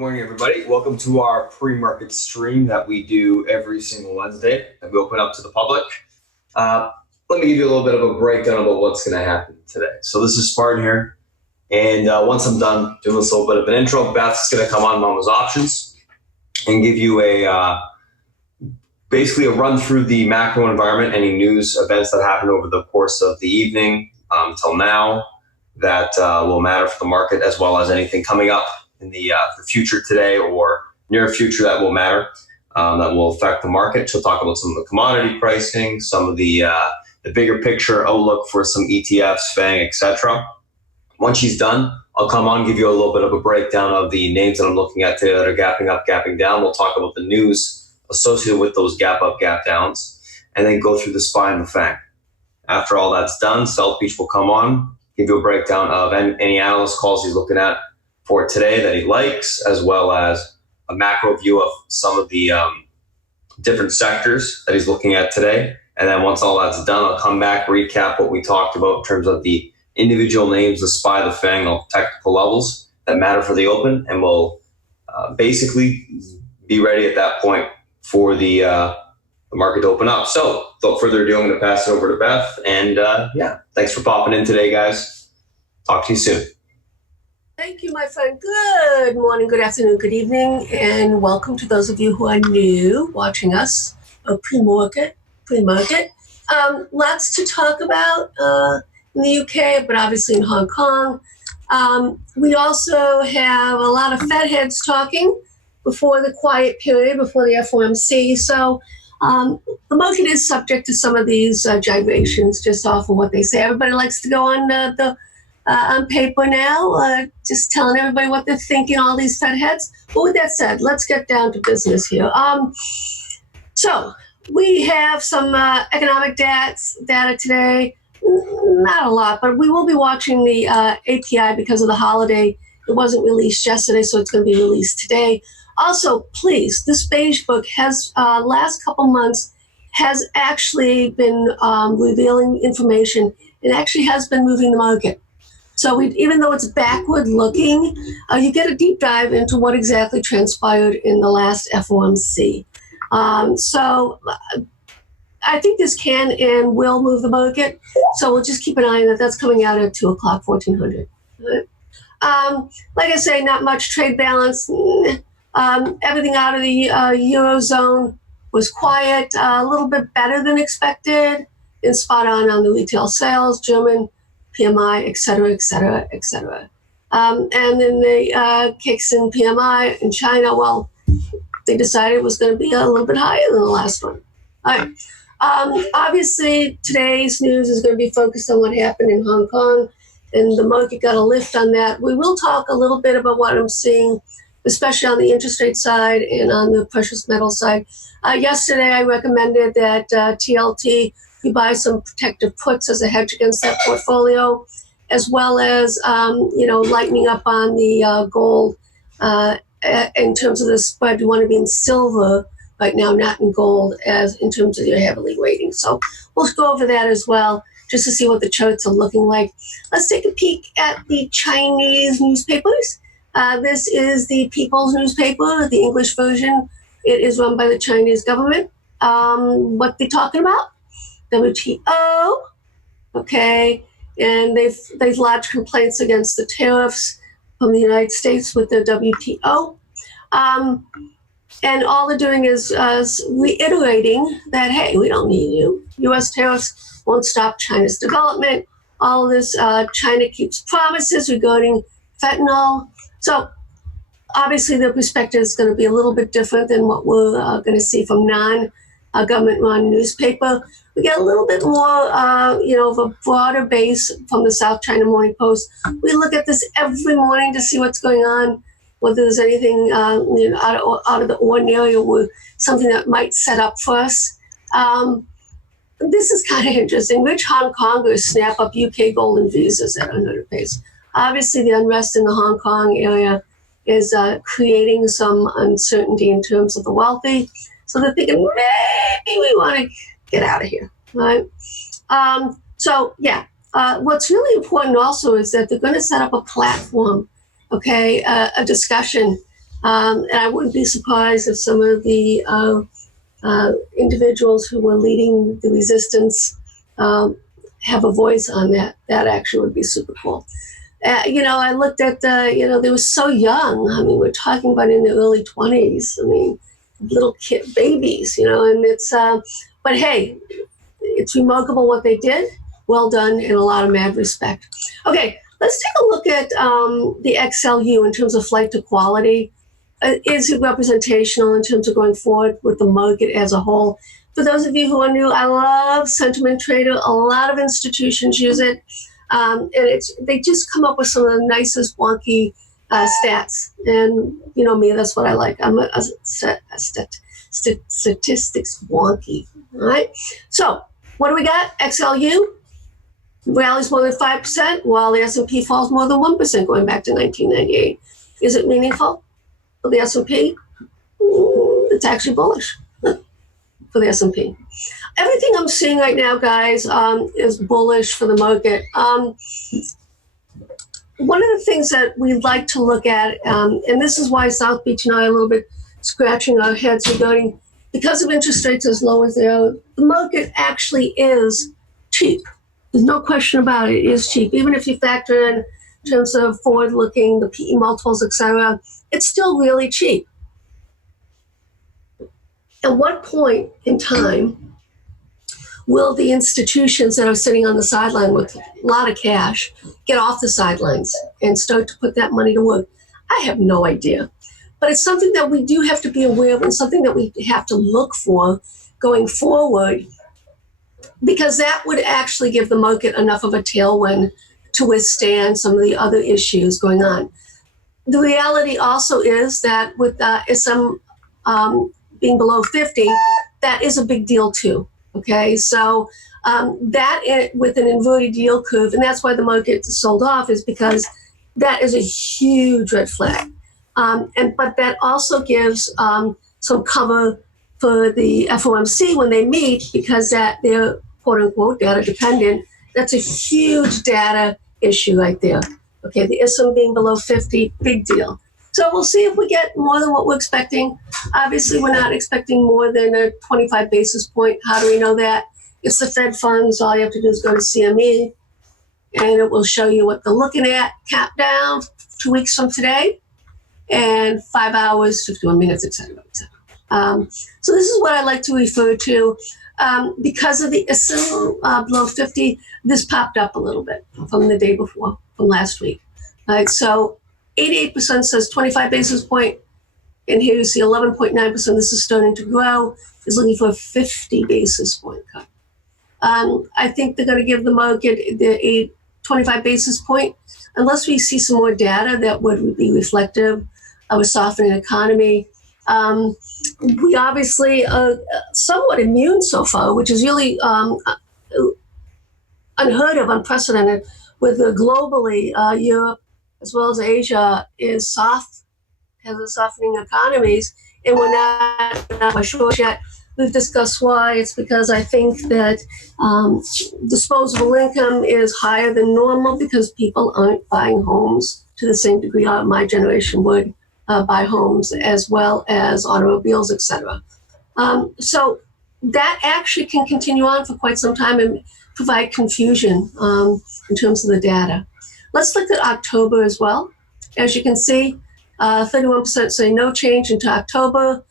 Morning, everybody. Welcome to our pre-market stream that we do every single Wednesday that we open up to the public. Let me give you a little bit of a breakdown about what's going to happen today. So this is Spartan here, and once I'm done doing this little bit of an intro, Beth's going to come on Mama's Options and give you basically a run through the macro environment, any news events that happened over the course of the evening till now that will matter for the market, as well as anything coming up in the future today or near future that will matter, that will affect the market. She'll talk about some of the commodity pricing, some of the bigger picture outlook for some ETFs, FANG, etc. Once she's done, I'll come on, give you a little bit of a breakdown of the names that I'm looking at today that are gapping up, gapping down. We'll talk about the news associated with those gap up, gap downs, and then go through the SPY and the FANG. After all that's done, South Beach will come on, give you a breakdown of any analyst calls he's looking at for today that he likes, as well as a macro view of some of the different sectors that he's looking at today. And then once all that's done, I'll come back, recap what we talked about in terms of the individual names, the SPY, the FANG, all technical levels that matter for the open, and we'll basically be ready at that point for the market to open up. So without further ado, I'm going to pass it over to Beth. And thanks for popping in today, guys. Talk to you soon. Thank you, my friend. Good morning, good afternoon, good evening, and welcome to those of you who are new watching us pre-market. Lots to talk about in the UK, but obviously in Hong Kong. We also have a lot of Fed heads talking before the quiet period, before the FOMC. So the market is subject to some of these gyrations just off of what they say. Everybody likes to go on paper now, just telling everybody what they're thinking, all these Fed heads. But with that said, let's get down to business here. So we have some economic data today. Not a lot, but we will be watching the API because of the holiday. It wasn't released yesterday, so it's going to be released today. Also, please, this beige book has, last couple months, has actually been revealing information. It actually has been moving the market. So even though it's backward looking, you get a deep dive into what exactly transpired in the last FOMC. So I think this can and will move the market. So we'll just keep an eye on that. That's coming out at 2 o'clock, 1400. Like I say, not much trade balance. Everything out of the Eurozone was quiet, a little bit better than expected, and spot on the retail sales, German PMI, et cetera, et cetera, et cetera. And then the Kixin PMI in China, well, they decided it was going to be a little bit higher than the last one. All right. Obviously, today's news is going to be focused on what happened in Hong Kong, and the market got a lift on that. We will talk a little bit about what I'm seeing, especially on the interest rate side and on the precious metal side. Yesterday, I recommended that TLT, you buy some protective puts as a hedge against that portfolio, as well as, lightening up on the gold in terms of the spread. You want to be in silver right now, not in gold, as in terms of your heavily weighting. So we'll go over that as well, just to see what the charts are looking like. Let's take a peek at the Chinese newspapers. This is the People's Newspaper, the English version. It is run by the Chinese government. What they're talking about? WTO, okay, and they've lodged complaints against the tariffs from the United States with the WTO, and all they're doing is reiterating that, hey, we don't need you. U.S. tariffs won't stop China's development. All of this, China keeps promises regarding fentanyl. So obviously the perspective is going to be a little bit different than what we're going to see from non-government-run newspaper. We get a little bit more, of a broader base from the South China Morning Post. We look at this every morning to see what's going on, whether there's anything out of the ordinary or something that might set up for us. This is kind of interesting. Rich Hong Kongers snap up UK golden visas at 100 pace. Obviously, the unrest in the Hong Kong area is creating some uncertainty in terms of the wealthy. So they're thinking, maybe we want to get out of here, right? What's really important also is that they're going to set up a platform, a discussion And I wouldn't be surprised if some of the individuals who were leading the resistance have a voice on that. That actually would be super cool. I looked at they were so young. I mean, we're talking about in the early 20s. I mean, little babies, and it's, but hey, it's remarkable what they did. Well done in a lot of mad respect. Okay, let's take a look at the XLU in terms of flight to quality. Is it representational in terms of going forward with the market as a whole? For those of you who are new, I love Sentiment Trader. A lot of institutions use it. And they just come up with some of the nicest wonky stats. And you know me, that's what I like. I'm a statistics wonky. All right. So what do we got? XLU rallies more than 5%, while the S&P falls more than 1% going back to 1998. Is it meaningful for the S&P? It's actually bullish for the S&P. Everything I'm seeing right now, guys, is bullish for the market. One of the things that we like to look at, and this is why South Beach and I are a little bit scratching our heads regarding, because of interest rates as low as they are, the market actually is cheap. There's no question about it. It is cheap. Even if you factor in terms of forward-looking, the PE multiples, et cetera, it's still really cheap. At what point in time will the institutions that are sitting on the sideline with a lot of cash get off the sidelines and start to put that money to work? I have no idea. But it's something that we do have to be aware of and something that we have to look for going forward, because that would actually give the market enough of a tailwind to withstand some of the other issues going on. The reality also is that with SM being below 50, that is a big deal too. Okay, so with an inverted yield curve, and that's why the market sold off, is because that is a huge red flag. But that also gives some cover for the FOMC when they meet, because that they're quote unquote data dependent. That's a huge data issue right there. Okay, the ISM being below 50, big deal. So we'll see if we get more than what we're expecting. Obviously, we're not expecting more than a 25 basis point. How do we know that? It's the Fed funds. All you have to do is go to CME, and it will show you what they're looking at. Cap down 2 weeks from today, and 5 hours, 51 minutes, et cetera, et cetera. So this is what I like to refer to. Because of the ISM below 50, this popped up a little bit from the day before, from last week. All right, so 88% says 25 basis point, and here you see 11.9%. This is starting to grow. Is looking for a 50 basis point cut. I think they're going to give the market a 25 basis point, unless we see some more data that would be reflective of a softening economy. We obviously are somewhat immune so far, which is really unheard of, unprecedented, with globally Europe as well as Asia has a softening economies, and we're not sure yet. We've discussed why. It's because I think that disposable income is higher than normal because people aren't buying homes to the same degree my generation would buy homes, as well as automobiles, etc. So that actually can continue on for quite some time and provide confusion in terms of the data. Let's look at October as well. As you can see, 31% say no change into October.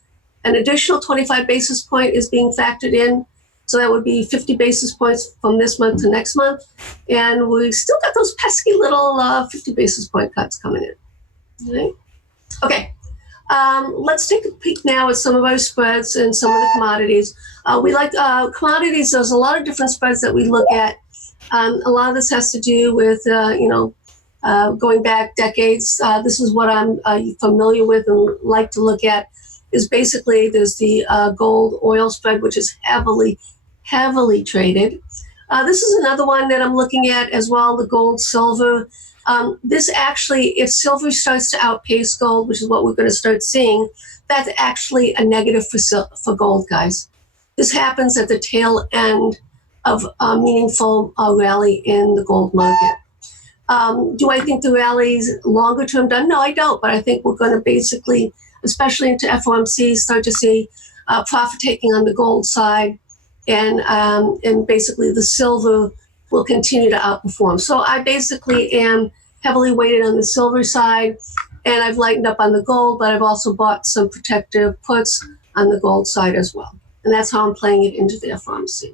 An additional 25 basis point is being factored in. So that would be 50 basis points from this month to next month. And we still got those pesky little 50 basis point cuts coming in. Right? Okay. Let's take a peek now at some of our spreads and some of the commodities. We like commodities. There's a lot of different spreads that we look at. A lot of this has to do with, going back decades. This is what I'm familiar with and like to look at. Is basically there's the gold oil spread, which is heavily traded. This is another one that I'm looking at as well, the gold silver. This actually, if silver starts to outpace gold, which is what we're going to start seeing, that's actually a negative for gold, guys. This happens at the tail end of a meaningful rally in the gold market. Do I think the rally's longer term done? No, I don't. But I think we're going to basically, especially into FOMC, start to see profit taking on the gold side, and basically the silver will continue to outperform. So I basically am heavily weighted on the silver side, and I've lightened up on the gold, but I've also bought some protective puts on the gold side as well. And that's how I'm playing it into the FOMC.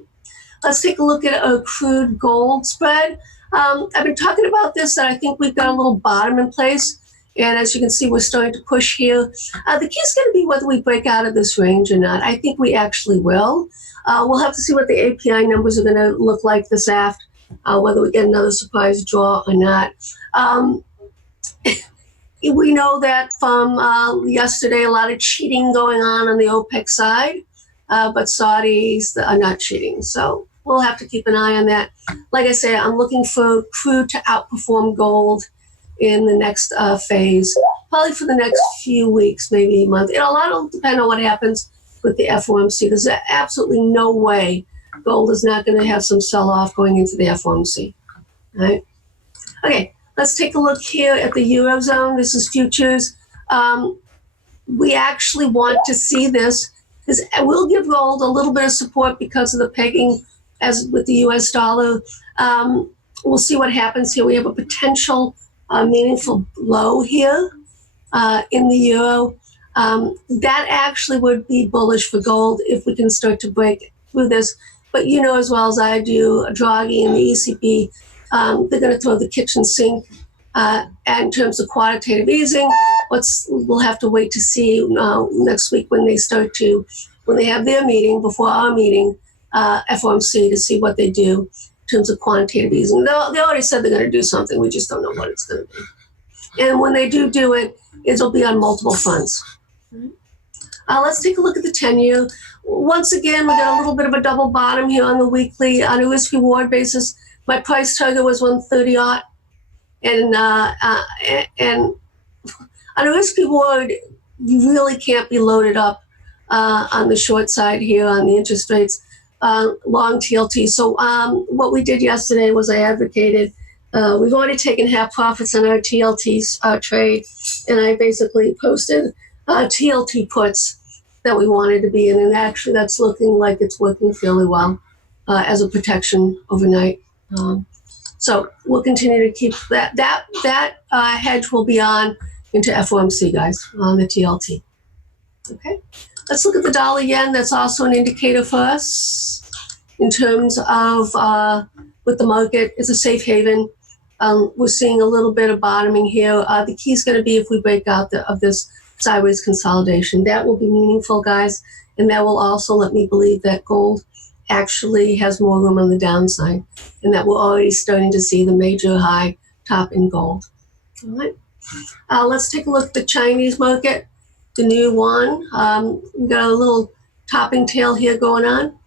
Let's take a look at a crude gold spread. I've been talking about this, that I think we've got a little bottom in place. And as you can see, we're starting to push here. The key is going to be whether we break out of this range or not. I think we actually will. We'll have to see what the API numbers are going to look like this after, whether we get another surprise draw or not. We know that from yesterday, a lot of cheating going on the OPEC side, but Saudis are not cheating. So we'll have to keep an eye on that. Like I say, I'm looking for crude to outperform gold in the next phase, probably for the next few weeks, maybe a month. A lot will depend on what happens with the FOMC. There's absolutely no way gold is not going to have some sell-off going into the FOMC. All right? Okay, let's take a look here at the Eurozone. This is futures. We actually want to see this. This will give gold a little bit of support because of the pegging as with the US dollar. We'll see what happens here. We have a potential meaningful low here in the euro. That actually would be bullish for gold if we can start to break through this. But you know as well as I do, Draghi and the ECB, they're going to throw the kitchen sink in terms of quantitative easing. We'll have to wait to see next week when they have their meeting before our meeting, FOMC, to see what they do in terms of quantitative easing. They already said they're going to do something. We just don't know what it's going to be. And when they do it, it'll be on multiple fronts. Let's take a look at the 10-year. Once again, we got a little bit of a double bottom here on the weekly. On a risk-reward basis, my price target was 130 odd. And on a risk-reward, you really can't be loaded up on the short side here on the interest rates, long TLT. So what we did yesterday was I advocated, we've already taken half profits on our TLT trade, and I basically posted TLT puts that we wanted to be in, and actually that's looking like it's working fairly well as a protection overnight. So we'll continue to keep that hedge will be on into FOMC, guys, on the TLT. Okay, let's look at the dollar yen. That's also an indicator for us in terms of with the market. It's a safe haven. We're seeing a little bit of bottoming here. The key is going to be if we break out of this sideways consolidation. That will be meaningful, guys, and that will also let me believe that gold actually has more room on the downside, and that we're already starting to see the major high top in gold. All right. Let's take a look at the Chinese market, the new yuan. We've got a little topping tail here going on.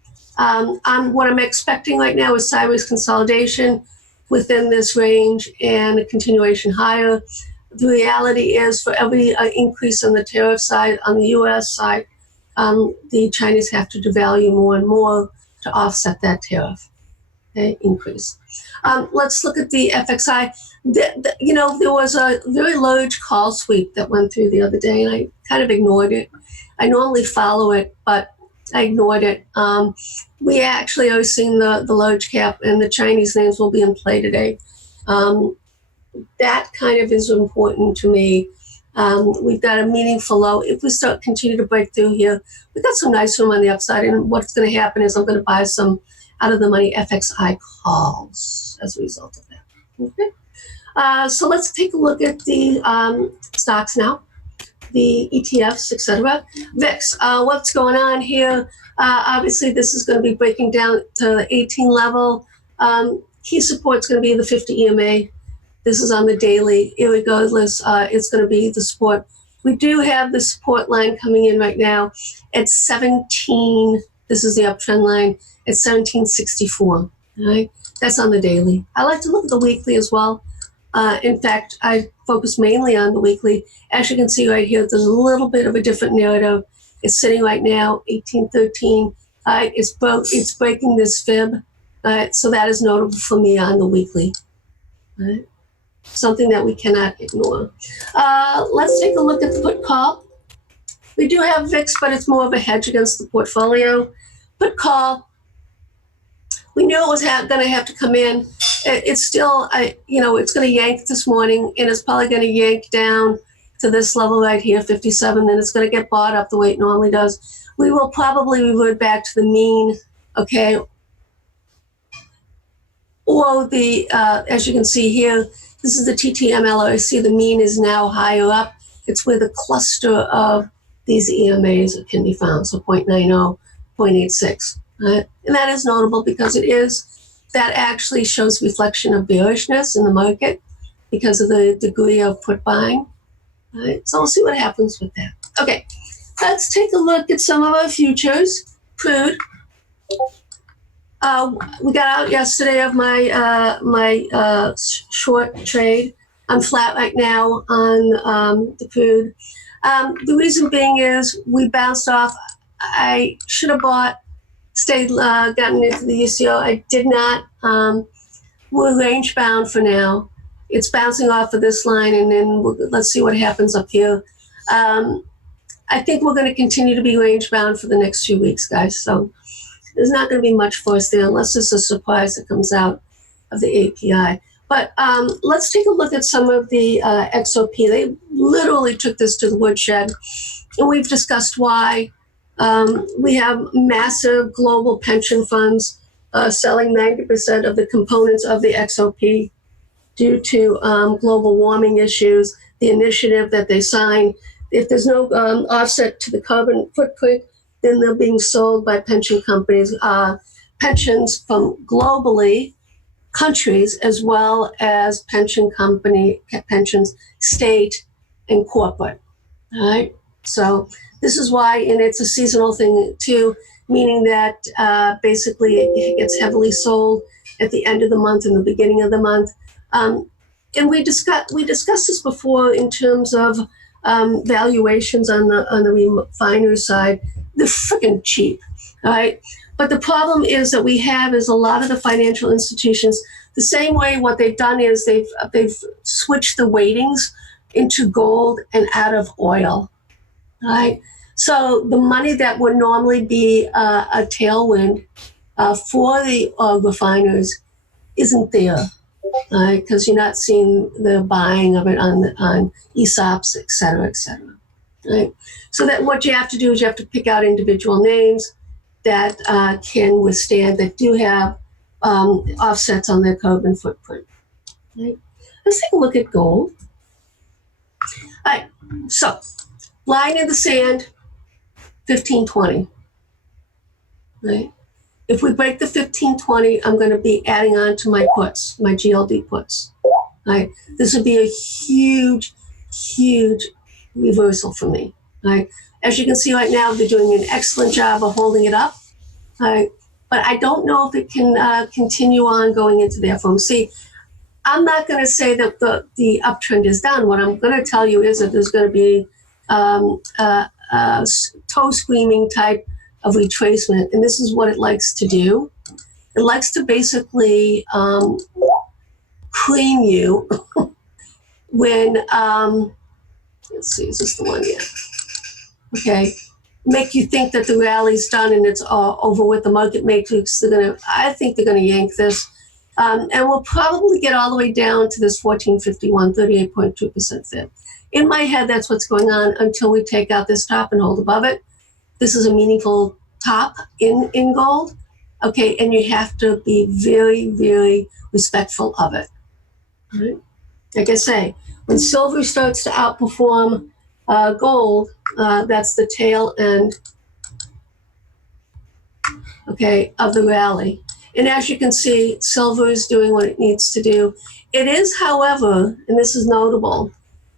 What I'm expecting right now is sideways consolidation within this range and a continuation higher. The reality is for every increase on the tariff side, on the U.S. side, the Chinese have to devalue more and more to offset that tariff increase. Let's look at the FXI. There was a very large call sweep that went through the other day, and I kind of ignored it. I normally follow it, but I ignored it. We actually are seeing the large cap, and the Chinese names will be in play today. That kind of is important to me. We've got a meaningful low. If we continue to break through here, we've got some nice room on the upside. And what's going to happen is I'm going to buy some out of the money FXI calls as a result of that. Okay. So let's take a look at the stocks now, the ETFs, etc. VIX, what's going on here? Obviously, this is going to be breaking down to the 18 level. Key support is going to be the 50 EMA. This is on the daily. Irregardless, it's going to be the support. We do have the support line coming in right now at 17. This is the uptrend line at 1764. All right, that's on the daily. I like to look at the weekly as well. In fact, I focus mainly on the weekly. As you can see right here, there's a little bit of a different narrative. It's sitting right now 1813. It's breaking this fib. So that is notable for me on the weekly. All right. something that we cannot ignore. Let's take a look at the put call. We do have VIX, but it's more of a hedge against the portfolio. Put call, we knew it was going to have to come in. It's still, it's going to yank this morning, and it's probably going to yank down to this level right here, 57, and it's going to get bought up the way it normally does. We will probably revert back to the mean, okay? Or the, as you can see here, this is the TTMLRC. The mean is now higher up. It's where the cluster of these EMAs can be found, so 0.90, 0.86. Right? And that is notable because that actually shows reflection of bearishness in the market because of the degree of put buying. Right? So we'll see what happens with that. Okay, let's take a look at some of our futures. Crude. We got out yesterday of my short trade. I'm flat right now on the crude. The reason being is we bounced off. I should have gotten into the UCO. I did not. We're range bound for now. It's bouncing off of this line, and then let's see what happens up here. I think we're going to continue to be range bound for the next few weeks, guys. So there's not going to be much for us there unless it's a surprise that comes out of the API. But let's take a look at some of the XOP. They literally took this to the woodshed, and we've discussed why. We have massive global pension funds selling 90% of the components of the XOP due to global warming issues, the initiative that they signed. If there's no offset to the carbon footprint, then they're being sold by pension companies, pensions from globally, countries, as well as pensions, state and corporate, all right? So this is why, and it's a seasonal thing too, meaning that basically it gets heavily sold at the end of the month and the beginning of the month. And we discussed this before in terms of valuations on the refiner side. They're freaking cheap, all right? But the problem is that we have is a lot of the financial institutions, the same way what they've done is they've switched the weightings into gold and out of oil, all right? So the money that would normally be a tailwind for the refiners isn't there, because you're not seeing the buying of it on ESOPs, et cetera, right? So that what you have to do is you have to pick out individual names that can withstand, that do have offsets on their carbon footprint. Right? Let's take a look at gold. All right, so line in the sand, 1520, right? If we break the 1520, I'm going to be adding on to my puts, my GLD puts, right? This would be a huge, huge reversal for me, right? As you can see right now, they're doing an excellent job of holding it up, right? But I don't know if it can continue on going into the FOMC. I'm not going to say that the uptrend is done. What I'm going to tell you is that there's going to be toe screaming type of retracement, and this is what it likes to do. It likes to basically cream you when, let's see, is this the one? Yeah. Okay. Make you think that the rally's done and it's all over with. The market matrix. I think they're going to yank this. And we'll probably get all the way down to this 1451, 38.2% fib. In my head, that's what's going on until we take out this top and hold above it. This is a meaningful top in gold, okay? And you have to be very, very respectful of it. Right? Like I say, when silver starts to outperform gold, that's the tail end, okay, of the rally. And as you can see, silver is doing what it needs to do. It is, however, and this is notable,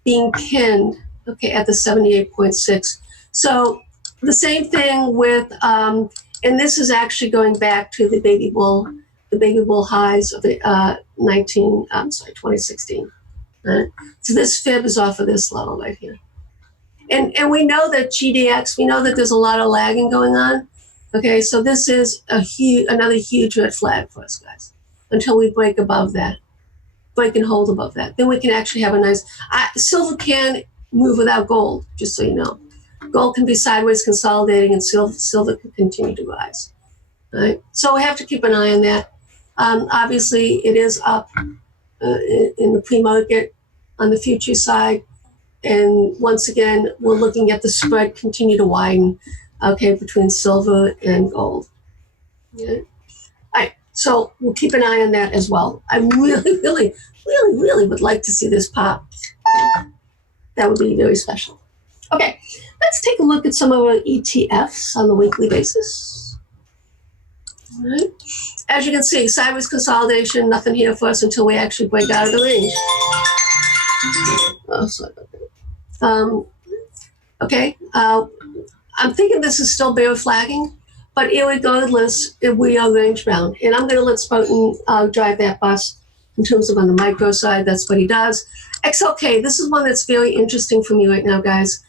being pinned, okay, at the 78.6. So the same thing with, and this is actually going back to the baby bull highs of the 2016. Right? So this fib is off of this level right here. And we know that GDX, we know that there's a lot of lagging going on. Okay, so this is another huge red flag for us, guys, until we break above that. break and hold above that. Then we can actually have a nice, silver can move without gold, just so you know. Gold can be sideways consolidating and silver can continue to rise. Right? So we have to keep an eye on that. Obviously, it is up in the pre-market on the future side. And once again, we're looking at the spread continue to widen, okay, between silver and gold. Yeah. All right, so we'll keep an eye on that as well. I really would like to see this pop. That would be very special. Okay, let's take a look at some of our ETFs on the weekly basis. All right. As you can see, sideways consolidation, nothing here for us until we actually break out of the range. Oh, sorry about that. Okay, I'm thinking this is still bear flagging, but irregardless, we are range bound. And I'm going to let Spartan drive that bus in terms of on the micro side. That's what he does. XLK, this is one that's very interesting for me right now, guys.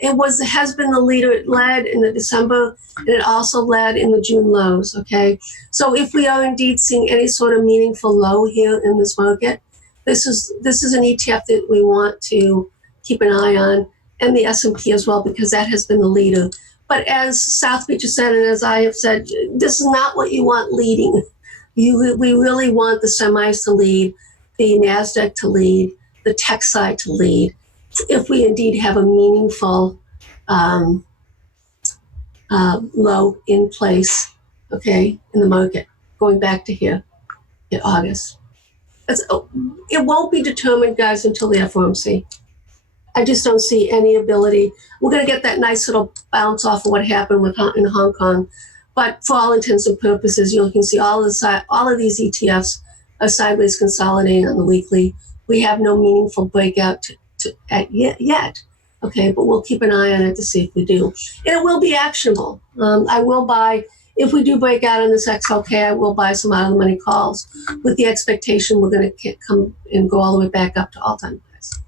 It has been the leader. It led in the December, and it also led in the June lows, okay? So if we are indeed seeing any sort of meaningful low here in this market, this is an ETF that we want to keep an eye on, and the S&P as well, because that has been the leader. But as South Beach has said, and as I have said, this is not what you want leading. We really want the semis to lead, the NASDAQ to lead, the tech side to lead, if we indeed have a meaningful low in place, okay, in the market, going back to here in August. It won't be determined, guys, until the FOMC. I just don't see any ability. We're going to get that nice little bounce off of what happened in Hong Kong. But for all intents and purposes, you can see all of these ETFs are sideways consolidating on the weekly. We have no meaningful breakout yet. Okay, but we'll keep an eye on it to see if we do. And it will be actionable. I will buy, if we do break out on this XLK, I will buy some out-of-the-money calls with the expectation we're going to come and go all the way back up to all-time highs.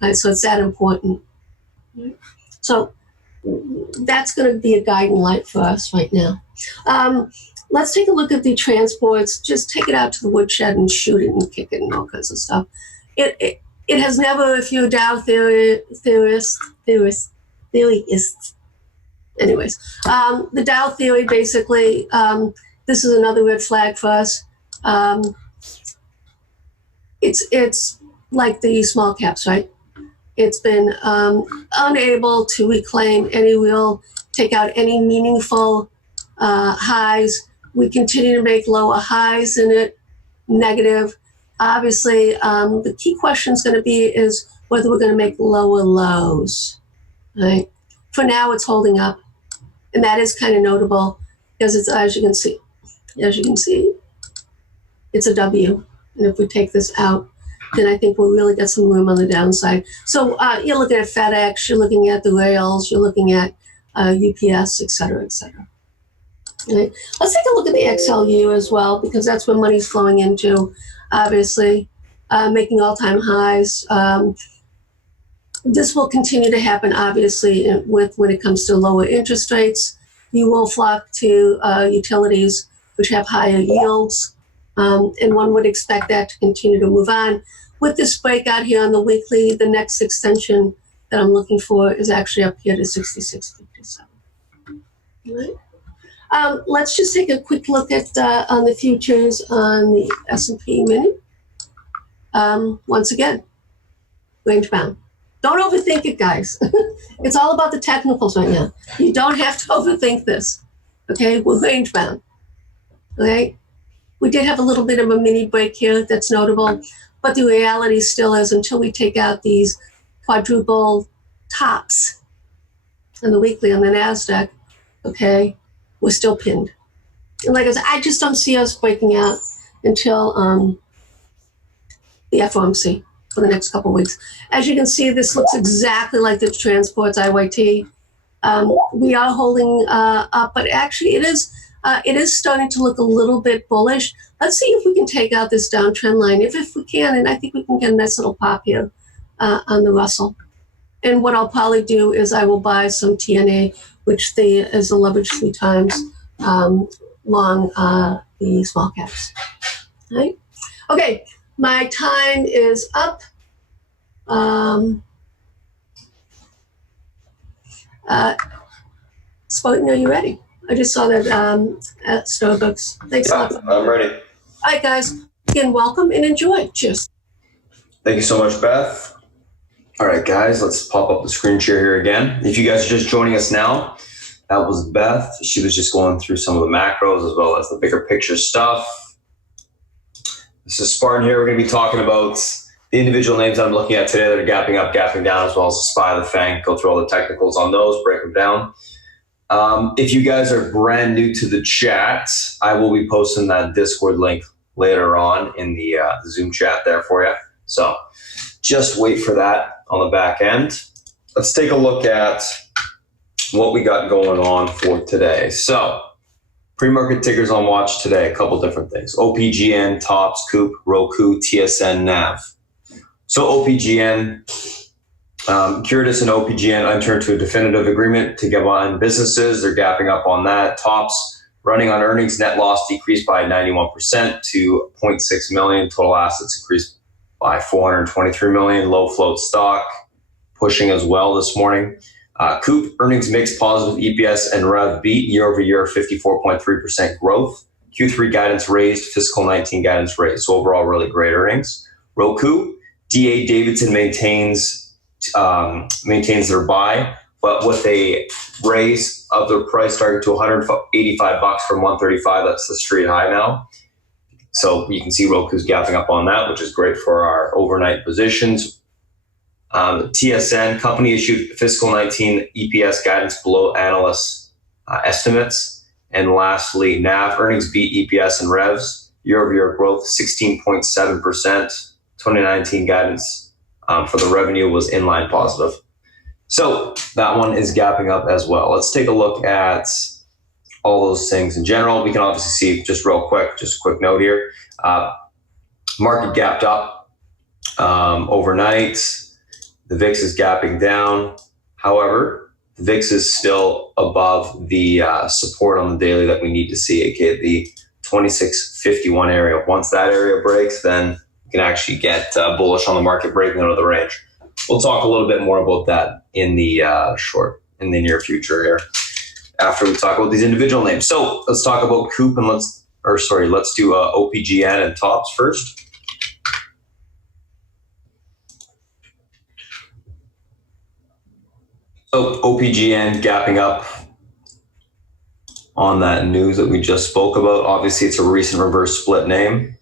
Right, so it's that important. So that's going to be a guiding light for us right now. Let's take a look at the transports. Just take it out to the woodshed and shoot it and kick it and all kinds of stuff. It has never, if you're a Dow theorist, anyways, the Dow theory basically, this is another red flag for us. It's like the small caps, right? It's been unable to reclaim any real, take out any meaningful highs. We continue to make lower highs in it, negative. Obviously, the key question is going to be is whether we're going to make lower lows, right? For now, it's holding up, and that is kind of notable because it's, as you can see, it's a W. And if we take this out, then I think we'll really get some room on the downside. So you're looking at FedEx, you're looking at the rails, you're looking at UPS, et cetera, et cetera. Right. Let's take a look at the XLU as well, because that's where money's flowing into, obviously, making all-time highs. This will continue to happen, obviously, when it comes to lower interest rates. You will flock to utilities which have higher yields, and one would expect that to continue to move on. With this breakout here on the weekly, the next extension that I'm looking for is actually up here to 66.57. Right. Let's just take a quick look at on the futures on the S&P mini. Once again, range bound. Don't overthink it, guys. It's all about the technicals right now. You don't have to overthink this. Okay, we're range bound. Okay, we did have a little bit of a mini break here that's notable, but the reality still is until we take out these quadruple tops on the weekly on the NASDAQ, okay, we're still pinned. And like I said, I just don't see us breaking out until the FOMC for the next couple of weeks. As you can see, this looks exactly like the transports IYT. We are holding up, but actually it is starting to look a little bit bullish. Let's see if we can take out this downtrend line. If we can, and I think we can get a nice little pop here on the Russell. And what I'll probably do is I will buy some TNA, which is a leverage 3 times long the small caps. Right? Okay, My time is up. Spartan, are you ready? I just saw that at Starbucks. Thanks a lot. I'm ready. All right, guys. Again, welcome and enjoy. Cheers. Thank you so much, Beth. All right, guys, let's pop up the screen share here again. If you guys are just joining us now, that was Beth. She was just going through some of the macros as well as the bigger picture stuff. This is Spartan here. We're going to be talking about the individual names I'm looking at today that are gapping up, gapping down, as well as the SPY, the FANG. Go through all the technicals on those, break them down. If you guys are brand new to the chat, I will be posting that Discord link later on in the Zoom chat there for you. So just wait for that on the back end. Let's take a look at what we got going on for today. So pre-market tickers on watch today, a couple different things. OPGN, TOPS, COOP, Roku, TSN, NAV. So OPGN, Curtis and OPGN entered into a definitive agreement to combine businesses. They're gapping up on that. TOPS running on earnings, net loss decreased by 91% to 0.6 million. Total assets increased by 423 million. Low float stock pushing as well this morning. COOP earnings mix positive, EPS and rev beat year over year, 54.3% growth. Q3 guidance raised, fiscal 19 guidance raised. So overall, really great earnings. Roku, DA Davidson maintains their buy, but what they raise of their price target to $185 from $135. That's the street high now. So you can see Roku's gapping up on that, which is great for our overnight positions. TSN company issued fiscal 19 EPS guidance below analysts' estimates. And lastly, NAV earnings beat EPS and revs. Year-over-year growth 16.7%. 2019 guidance for the revenue was inline positive. So that one is gapping up as well. Let's take a look at all those things in general. We can obviously see just real quick, just a quick note here. Market gapped up overnight. The VIX is gapping down. However, the VIX is still above the support on the daily that we need to see, aka the 2651 area. Once that area breaks, then you can actually get bullish on the market breaking out of the range. We'll talk a little bit more about that in the near future here after we talk about these individual names. So let's talk about COOP and let's do OPGN and TOPS first. So OPGN gapping up on that news that we just spoke about. Obviously, it's a recent reverse split name.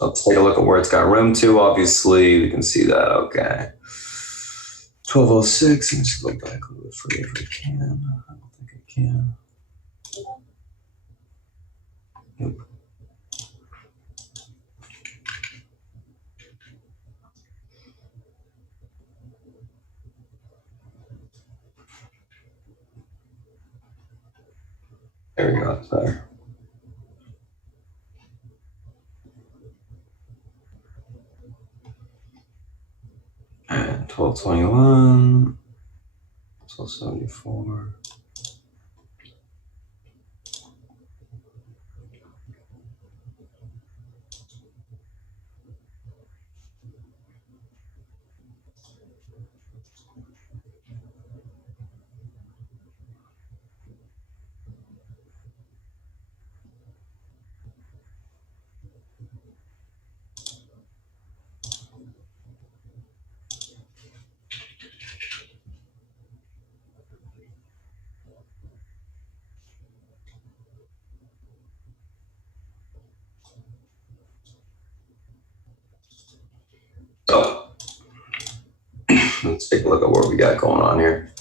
Let's take a look at where it's got room to. Obviously, we can see that. Okay. 1206. Let's go back a little bit further if I can. I don't think I can. Nope. There we go. That's better. And 1221, 1274. So let's take a look at what we got going on here.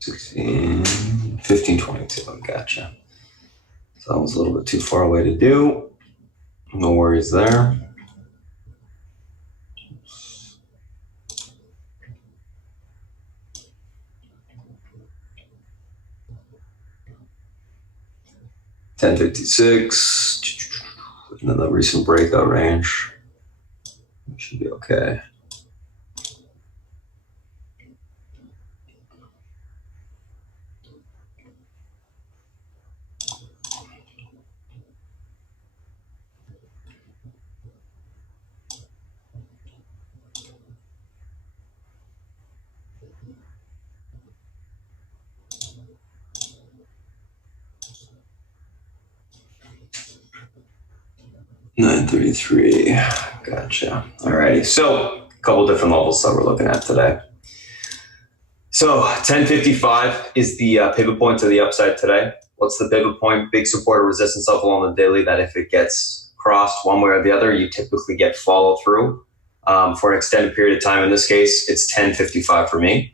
$16, $15.22. Gotcha. So that was a little bit too far away to do. No worries there. 1056, and then the recent breakout range. Should be okay. $9.33. Gotcha. Alrighty. So a couple different levels that we're looking at today. So 1055 is the pivot point to the upside today. What's the pivot point? Big support or resistance level on the daily that if it gets crossed one way or the other, you typically get follow through for an extended period of time. In this case, it's 1055 for me.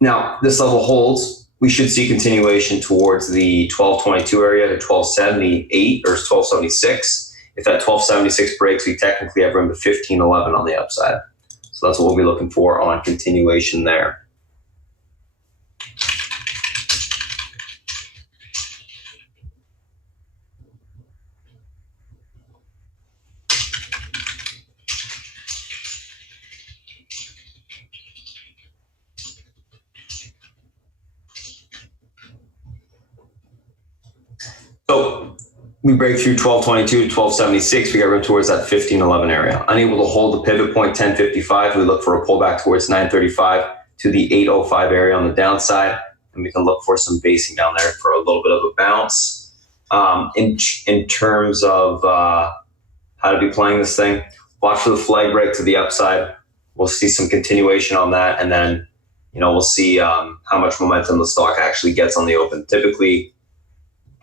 Now, this level holds. We should see continuation towards the 1222 area to 1278 or 1276. If that 1276 breaks, we technically have room to 1511 on the upside. So that's what we'll be looking for on continuation there. So we break through 1222 to 1276. We got room towards that 1511 area. Unable to hold the pivot point 1055. We look for a pullback towards 935 to the 805 area on the downside. And we can look for some basing down there for a little bit of a bounce. In terms of how to be playing this thing, watch for the flag break to the upside. We'll see some continuation on that. And then, we'll see how much momentum the stock actually gets on the open. Typically,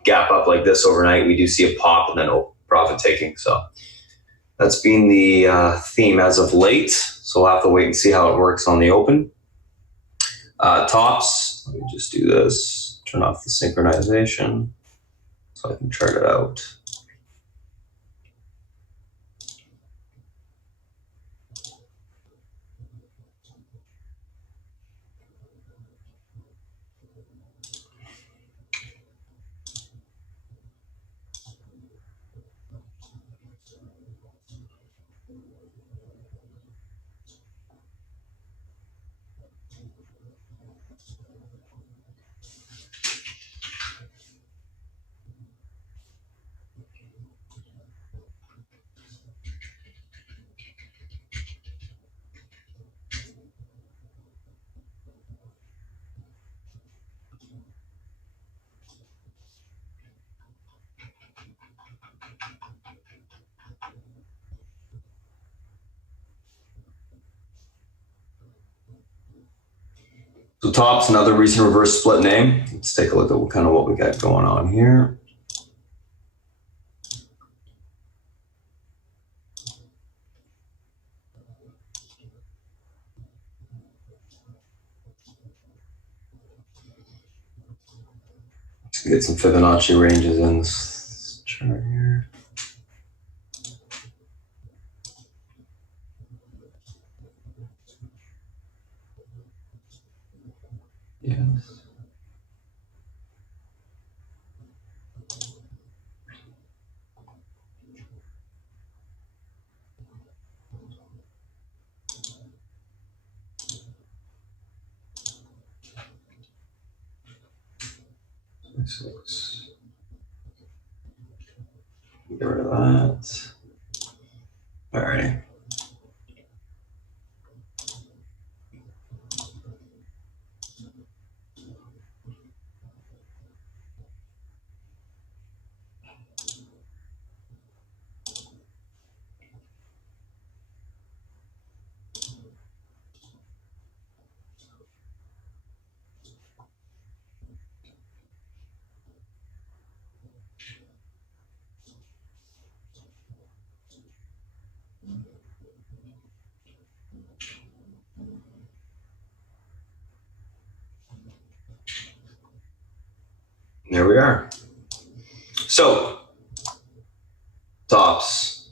gap up like this overnight, we do see a pop and then profit taking. So that's been the theme as of late. So we'll have to wait and see how it works on the open. Tops, let me just do this, turn off the synchronization so I can chart it out. So tops, another recent reverse split name. Let's take a look at what we got going on here. Let's get some Fibonacci ranges in this chart here. Yes. Six. Get rid of that. All right. There we are. So, tops.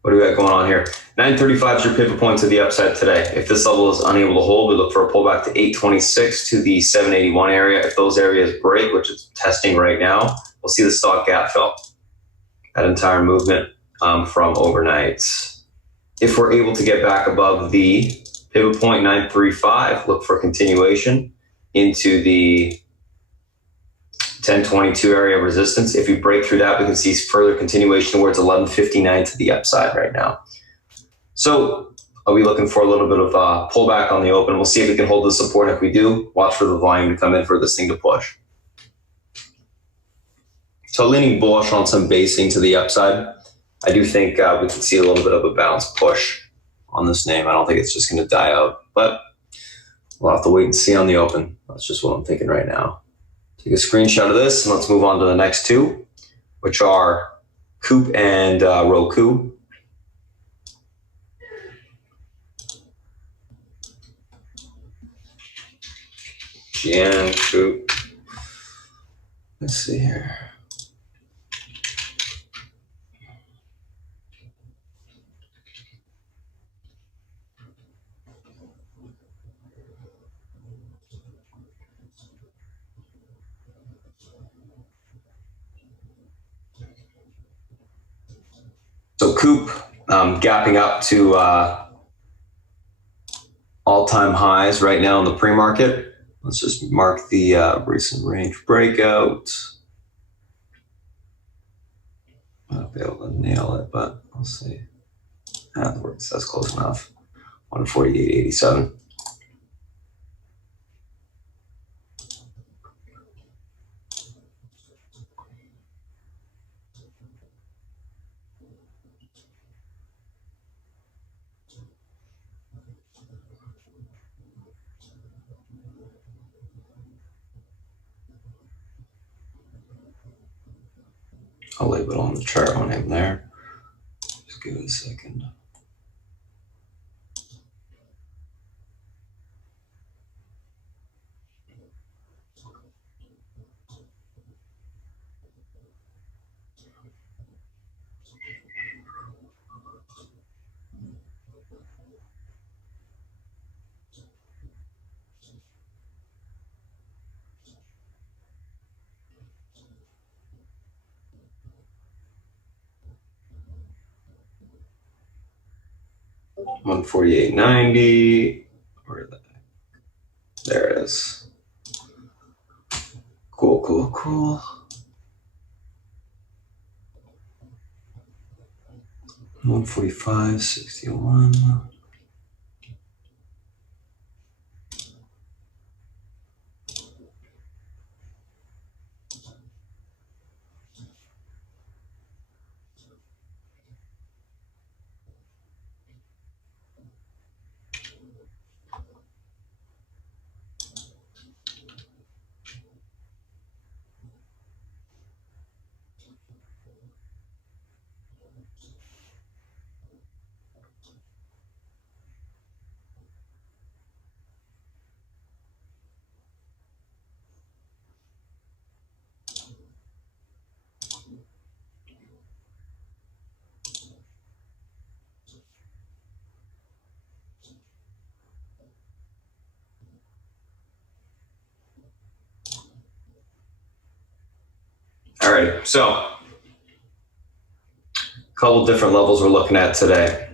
What do we got going on here? 935 is your pivot point to the upside today. If this level is unable to hold, we look for a pullback to 826 to the 781 area. If those areas break, which it's testing right now, we'll see the stock gap fill. That entire movement from overnight. If we're able to get back above the pivot point 935, look for continuation into the 1022 area of resistance. If we break through that, we can see further continuation towards 1159 to the upside right now. So I'll be looking for a little bit of pullback on the open. We'll see if we can hold the support. If we do, watch for the volume to come in for this thing to push. So leaning bullish on some basing to the upside. I do think we can see a little bit of a bounce push on this name. I don't think it's just going to die out, but we'll have to wait and see on the open. That's just what I'm thinking right now. Take a screenshot of this and let's move on to the next two, which are Coop and Roku. Jan, Coop. Let's see here. So Coop gapping up to all-time highs right now in the pre-market. Let's just mark the recent range breakout. I'll be able to nail it, but we'll see. That works. That's close enough. 148.87. I'll label it on the chart on him there. Just give it a second. $148.90. There it is. Cool. 145.61. All right, so a couple different levels we're looking at today.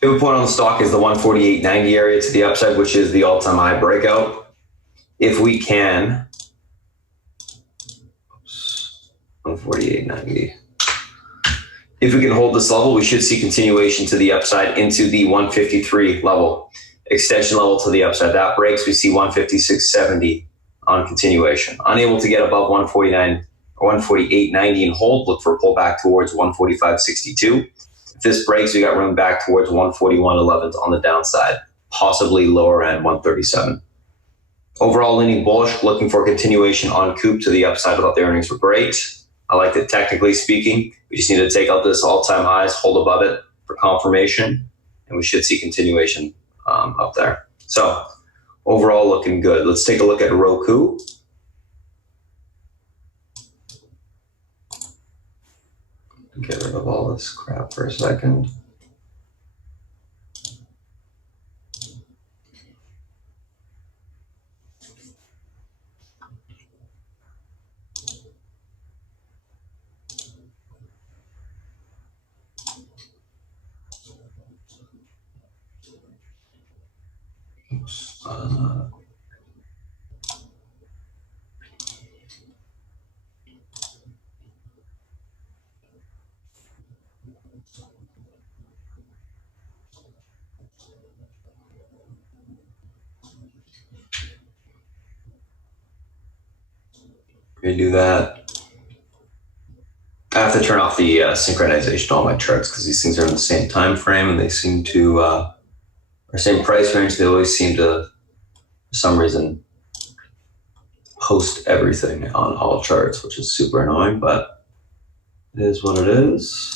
Pivot point on the stock is the 148.90 area to the upside, which is the all-time high breakout. If we can, 148.90. If we can hold this level, we should see continuation to the upside into the 153 level. Extension level to the upside. That breaks, we see 156.70 on continuation. Unable to get above 149 or 148.90 and hold, look for a pullback towards 145.62. If this breaks, we got room back towards 141.11 on the downside, possibly lower end 137. Overall leaning bullish, looking for continuation on Coop to the upside. I thought the earnings were great. I liked it technically speaking. We just need to take out this all-time highs, hold above it for confirmation, and we should see continuation up there. So overall looking good. Let's take a look at Roku. Get rid of all this crap for a second. redo that. I have to turn off the synchronization on all my charts because these things are in the same time frame and they seem to, or same price range. They always seem to, for some reason, post everything on all charts, which is super annoying, but it is what it is.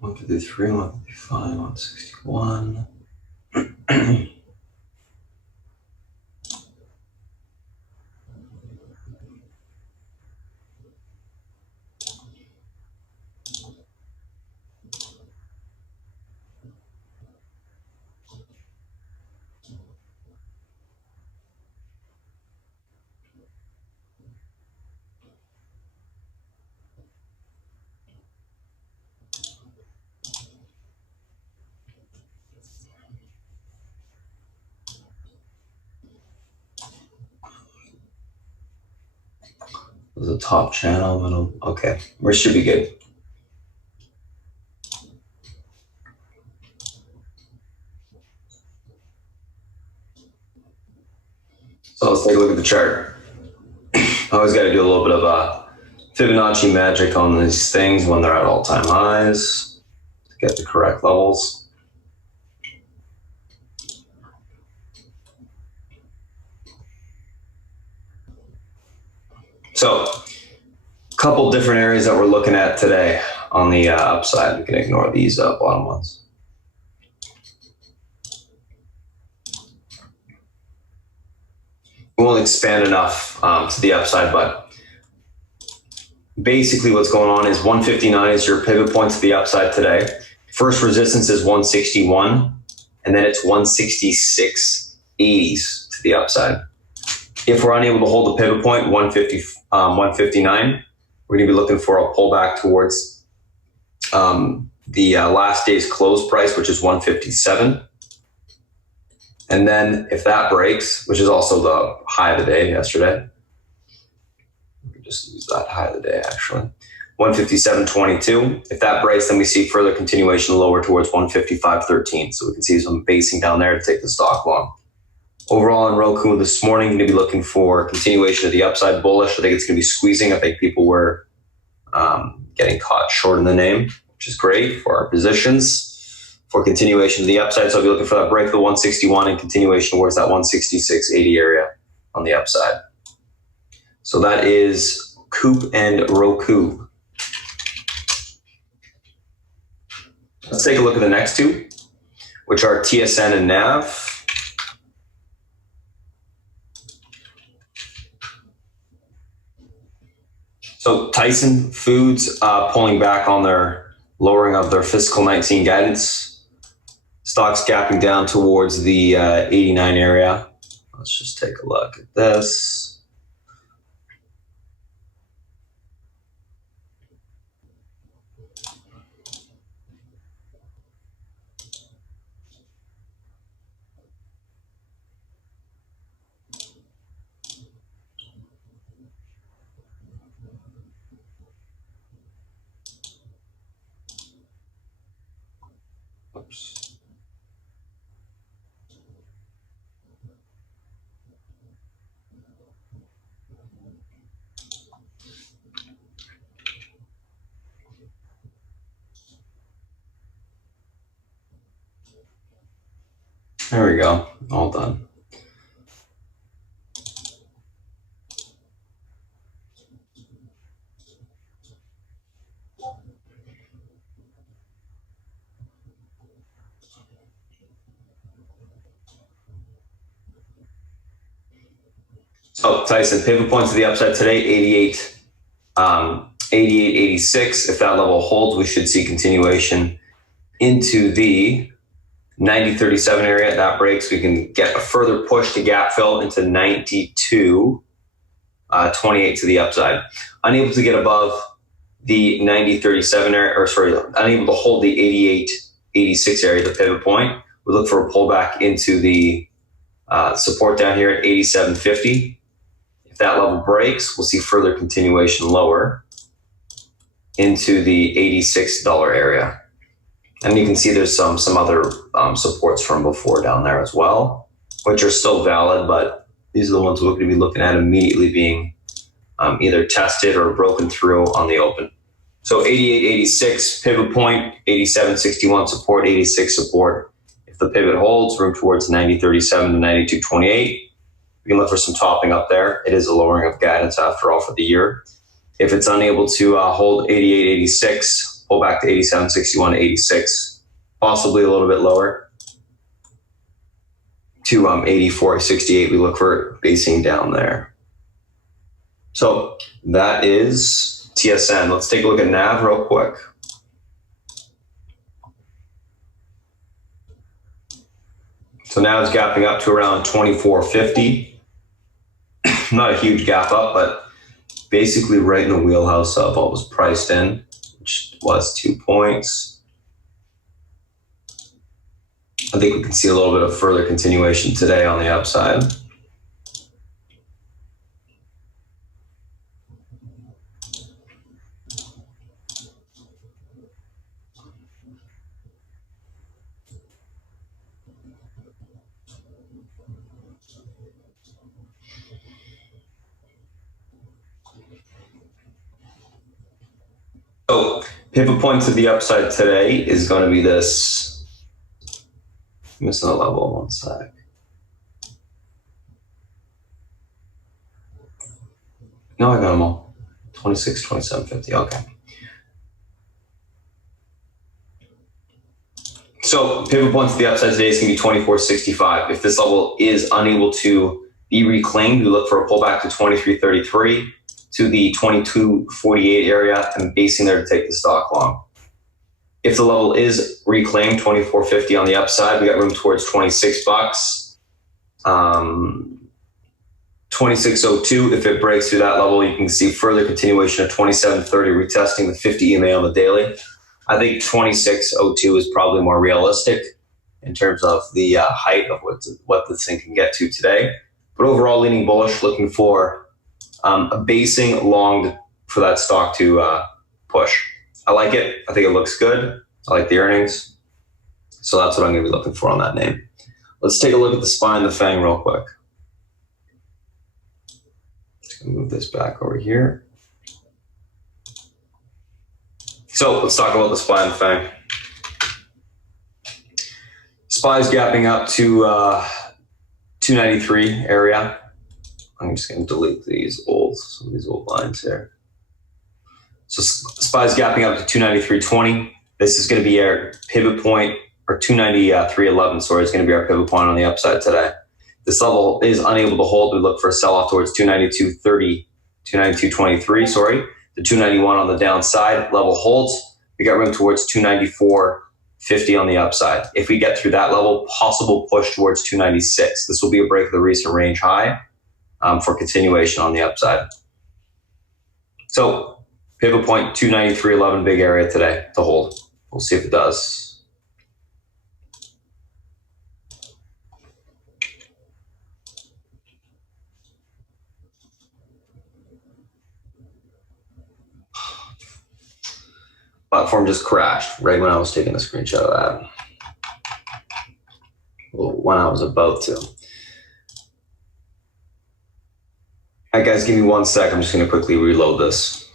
One, 153, 155, 161. The top channel, middle. Okay, we should be good. So let's take a look at the chart. I always got to do a little bit of Fibonacci magic on these things when they're at all-time highs to get the correct levels. So, a couple different areas that we're looking at today on the upside. We can ignore these bottom ones. We won't expand enough to the upside, but basically what's going on is 159 is your pivot point to the upside today. First resistance is 161, and then it's 166.80s to the upside. If we're unable to hold the pivot point, 159, we're going to be looking for a pullback towards the last day's close price, which is 157. And then if that breaks, which is also the high of the day yesterday, we can just use that high of the day actually, 157.22. If that breaks, then we see further continuation lower towards 155.13. So we can see some basing down there to take the stock long. Overall in Roku this morning, going to be looking for continuation of the upside bullish. I think it's going to be squeezing. I think people were getting caught short in the name, which is great for our positions. For continuation of the upside, so I'll be looking for that break of the 161 and continuation towards that 166.80 area on the upside. So that is Coop and Roku. Let's take a look at the next two, which are TSN and NAV. So Tyson Foods pulling back on their lowering of their fiscal 19 guidance. Stocks gapping down towards the 89 area. Let's just take a look at this. Oops. There we go, all done. So Tyson, pivot points to the upside today, 88, 86. If that level holds, we should see continuation into the 90.37 area. That breaks, we can get a further push to gap fill into 92.28 to the upside. Unable to get above the 90.37 area, or sorry, unable to hold the 88.86 area, the pivot point. We look for a pullback into the support down here at 87.50. If that level breaks, we'll see further continuation lower into the $86 area. And you can see there's some other supports from before down there as well, which are still valid, but these are the ones we're going to be looking at immediately being either tested or broken through on the open. So 88.86 pivot point, 87.61 support, 86 support. If the pivot holds, room towards 90.37 to 92.28. We can look for some topping up there. It is a lowering of guidance after all for the year. If it's unable to hold 88.86, pull back to 87.61 to 86, possibly a little bit lower to 84.68. We look for basing down there. So that is TSN. Let's take a look at NAV real quick. So now it's gapping up to around 24.50. Not a huge gap up, but basically right in the wheelhouse of what was priced in, which was 2 points. I think we can see a little bit of further continuation today on the upside. So pivot point to the upside today is going to be this. Missing a level, one sec. No, I got them all. 26, 27.50. Okay. So pivot point to the upside today is going to be 24.65. If this level is unable to be reclaimed, we look for a pullback to 23.33 to the 22.48 area and basing there to take the stock long. If the level is reclaimed, 24.50 on the upside, we got room towards $26. 26.02, if it breaks through that level, you can see further continuation of 27.30, retesting the 50 EMA on the daily. I think 26.02 is probably more realistic in terms of the height of what this thing can get to today. But overall, leaning bullish, looking for a basing long for that stock to push. I like it. I think it looks good. I like the earnings. So that's what I'm going to be looking for on that name. Let's take a look at the SPY and the FANG real quick. Just going to move this back over here. So let's talk about the SPY and the FANG. SPY is gapping up to 293 area. I'm just going to delete some of these old lines here. So SPY is gapping up to 293.20. This is going to be our pivot point, or 293.11, sorry, is going to be our pivot point on the upside today. This level is unable to hold. We look for a sell-off towards 292.30, 292.23, sorry. The 291 on the downside level holds. We got room towards 294.50 on the upside. If we get through that level, possible push towards 296. This will be a break of the recent range high for continuation on the upside. So pivot point 293.11, big area today to hold. We'll see if it does. Platform just crashed right when I was taking a screenshot of that. Well, when I was about to. All right, guys, give me 1 sec. I'm just going to quickly reload this.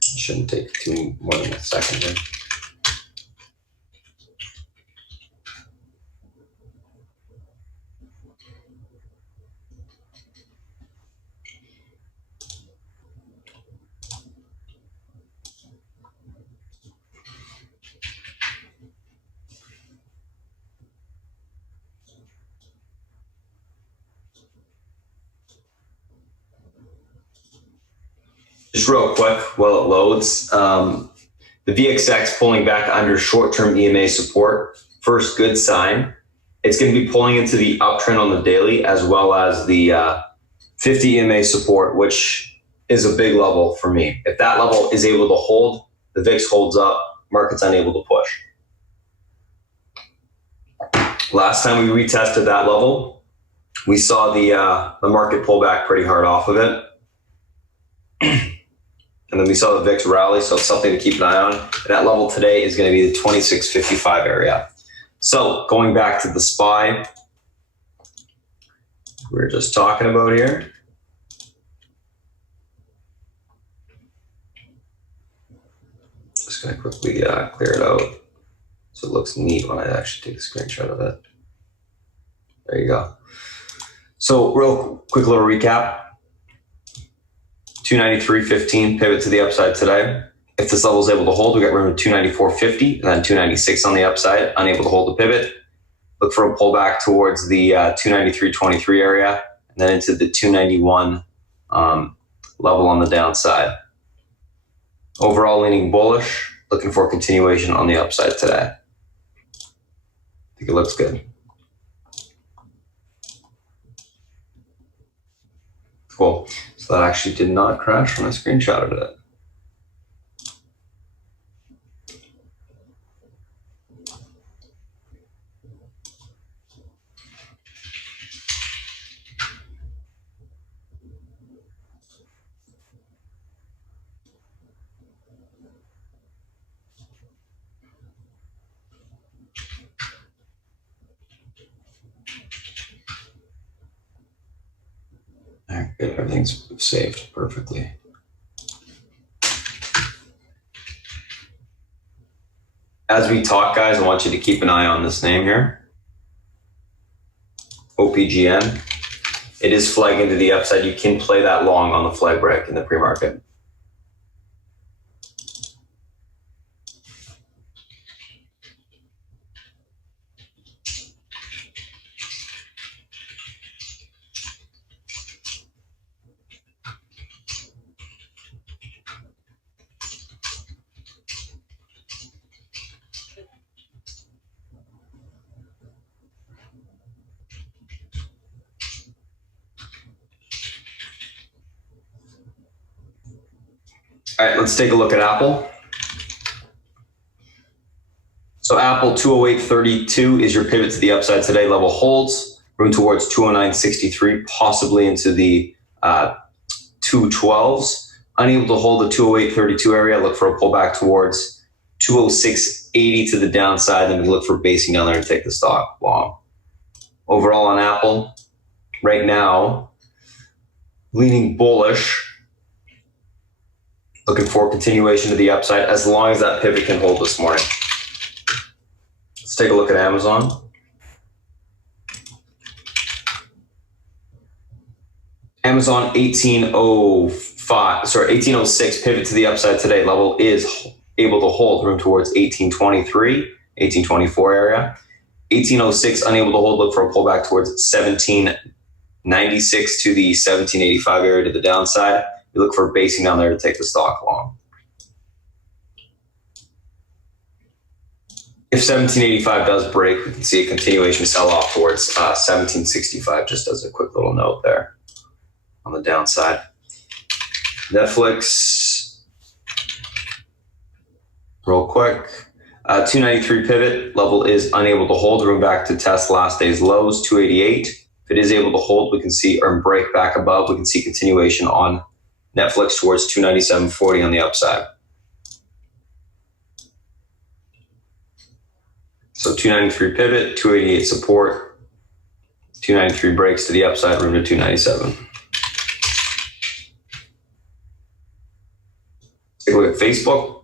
It shouldn't take too more than a second here. Just real quick while it loads, the VXX pulling back under short-term EMA support. First good sign. It's going to be pulling into the uptrend on the daily as well as the 50 EMA support, which is a big level for me. If that level is able to hold, the VIX holds up, market's unable to push. Last time we retested that level, we saw the market pull back pretty hard off of it. And then we saw the VIX rally, so it's something to keep an eye on. And that level today is going to be the 26.55 area. So going back to the SPY, we were just talking about here. Just going to quickly clear it out so it looks neat when I actually take a screenshot of it. There you go. So real quick little recap. 293.15 pivot to the upside today. If this level is able to hold, we got room at 294.50 and then 296 on the upside. Unable to hold the pivot. Look for a pullback towards the 293.23 area and then into the 291 level on the downside. Overall leaning bullish. Looking for a continuation on the upside today. I think it looks good. Cool. So that actually did not crash when I screenshotted it. All right, good. Everything's saved perfectly. As we talk, guys, I want you to keep an eye on this name here. OPGN. It is flagging to the upside. You can play that long on the flag break in the pre-market. All right, let's take a look at Apple. So Apple 208.32 is your pivot to the upside today. Level holds, room towards 209.63, possibly into the 212s. Unable to hold the 208.32 area, look for a pullback towards 206.80 to the downside, then we look for basing down there and take the stock long. Overall on Apple, right now, leaning bullish. Looking for continuation to the upside as long as that pivot can hold this morning. Let's take a look at Amazon. Amazon 1806 pivot to the upside today. Level is able to hold, room towards 1823, 1824 area. 1806 unable to hold, look for a pullback towards 1796 to the 1785 area to the downside. You look for basing down there to take the stock long. If 1785 does break, we can see a continuation sell off towards 1765, just as a quick little note there on the downside. Netflix, real quick. 293 pivot, level is unable to hold, room back to test last day's lows, 288. If it is able to hold, we can see, or break back above, we can see continuation on Netflix towards 297.40 on the upside. So 293 pivot, 288 support, 293 breaks to the upside, room to 297. Take a look at Facebook.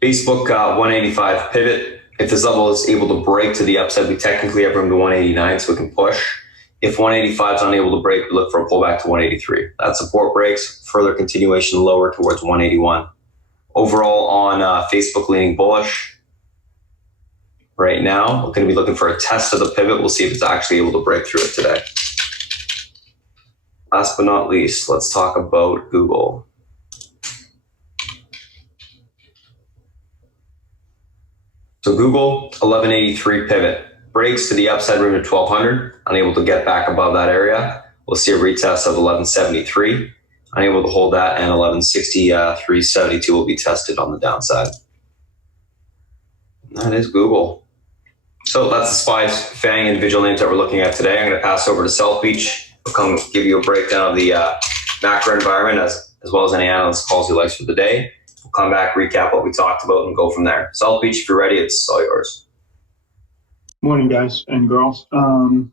Facebook 185 pivot. If this level is able to break to the upside, we technically have room to 189, so we can push. If 185 is unable to break, we look for a pullback to 183. That support breaks, further continuation lower towards 181. Overall on Facebook leaning bullish. Right now, we're going to be looking for a test of the pivot. We'll see if it's actually able to break through it today. last but not least, let's talk about Google. So Google, 1183 pivot, breaks to the upside rim at 1200, unable to get back above that area. We'll see a retest of 1173, unable to hold that, and 1163.72 will be tested on the downside. And that is Google. So that's the 5 FANG individual names that we're looking at today. I'm going to pass over to South Beach. We'll come give you a breakdown of the macro environment as well as any analyst calls he likes for the day. We'll come back, recap what we talked about, and go from there. South Beach, if you're ready, it's all yours. Morning, guys and girls. Can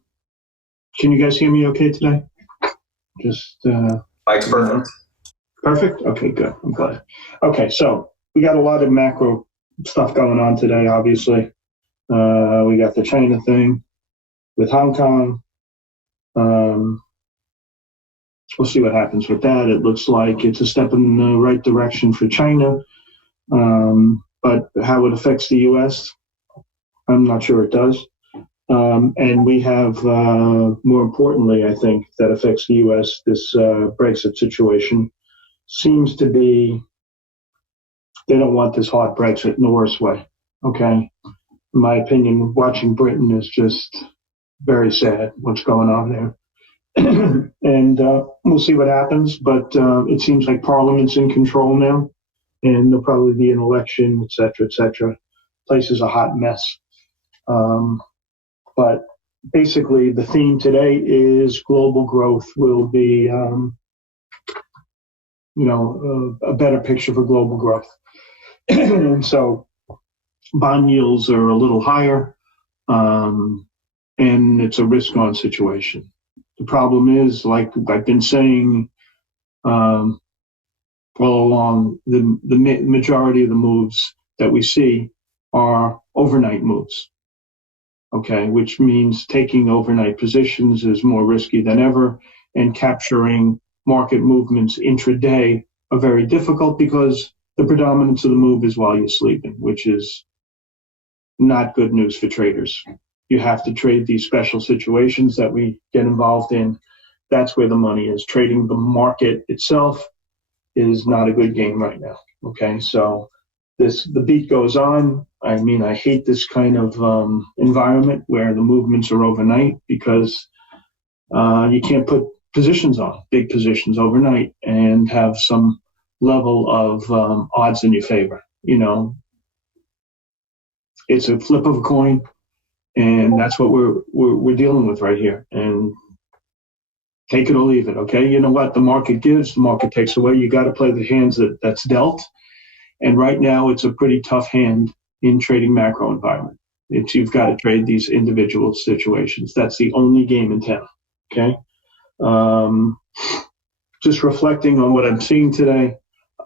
you guys hear me okay today? Just Mike's perfect. Perfect? Okay, good. I'm glad. Okay, so we got a lot of macro stuff going on today, obviously. We got the China thing with Hong Kong. We'll see what happens with that. It looks like it's a step in the right direction for China. But how it affects the U.S., I'm not sure it does. And we have, more importantly, I think, that affects the U.S., this Brexit situation seems to be, they don't want this hard Brexit in the worst way, okay? In my opinion, watching Britain is just very sad, what's going on there. And we'll see what happens, but it seems like Parliament's in control now, and there'll probably be an election, et cetera, et cetera. Place is a hot mess. But basically, the theme today is global growth will be, a better picture for global growth. And so bond yields are a little higher, and it's a risk-on situation. The problem is, like I've been saying all along, the majority of the moves that we see are overnight moves. Okay, which means taking overnight positions is more risky than ever, and capturing market movements intraday are very difficult because the predominance of the move is while you're sleeping, which is not good news for traders. You have to trade these special situations that we get involved in. That's where the money is. Trading the market itself is not a good game right now. Okay, so the beat goes on. I mean, I hate this kind of environment where the movements are overnight because you can't put positions on, big positions overnight, and have some level of odds in your favor. You know, it's a flip of a coin, and that's what we're dealing with right here. And take it or leave it. Okay, you know what? The market gives, the market takes away. You got to play the hands that's dealt. And right now, it's a pretty tough hand in trading macro environment. You've got to trade these individual situations. That's the only game in town, okay? Just reflecting on what I'm seeing today,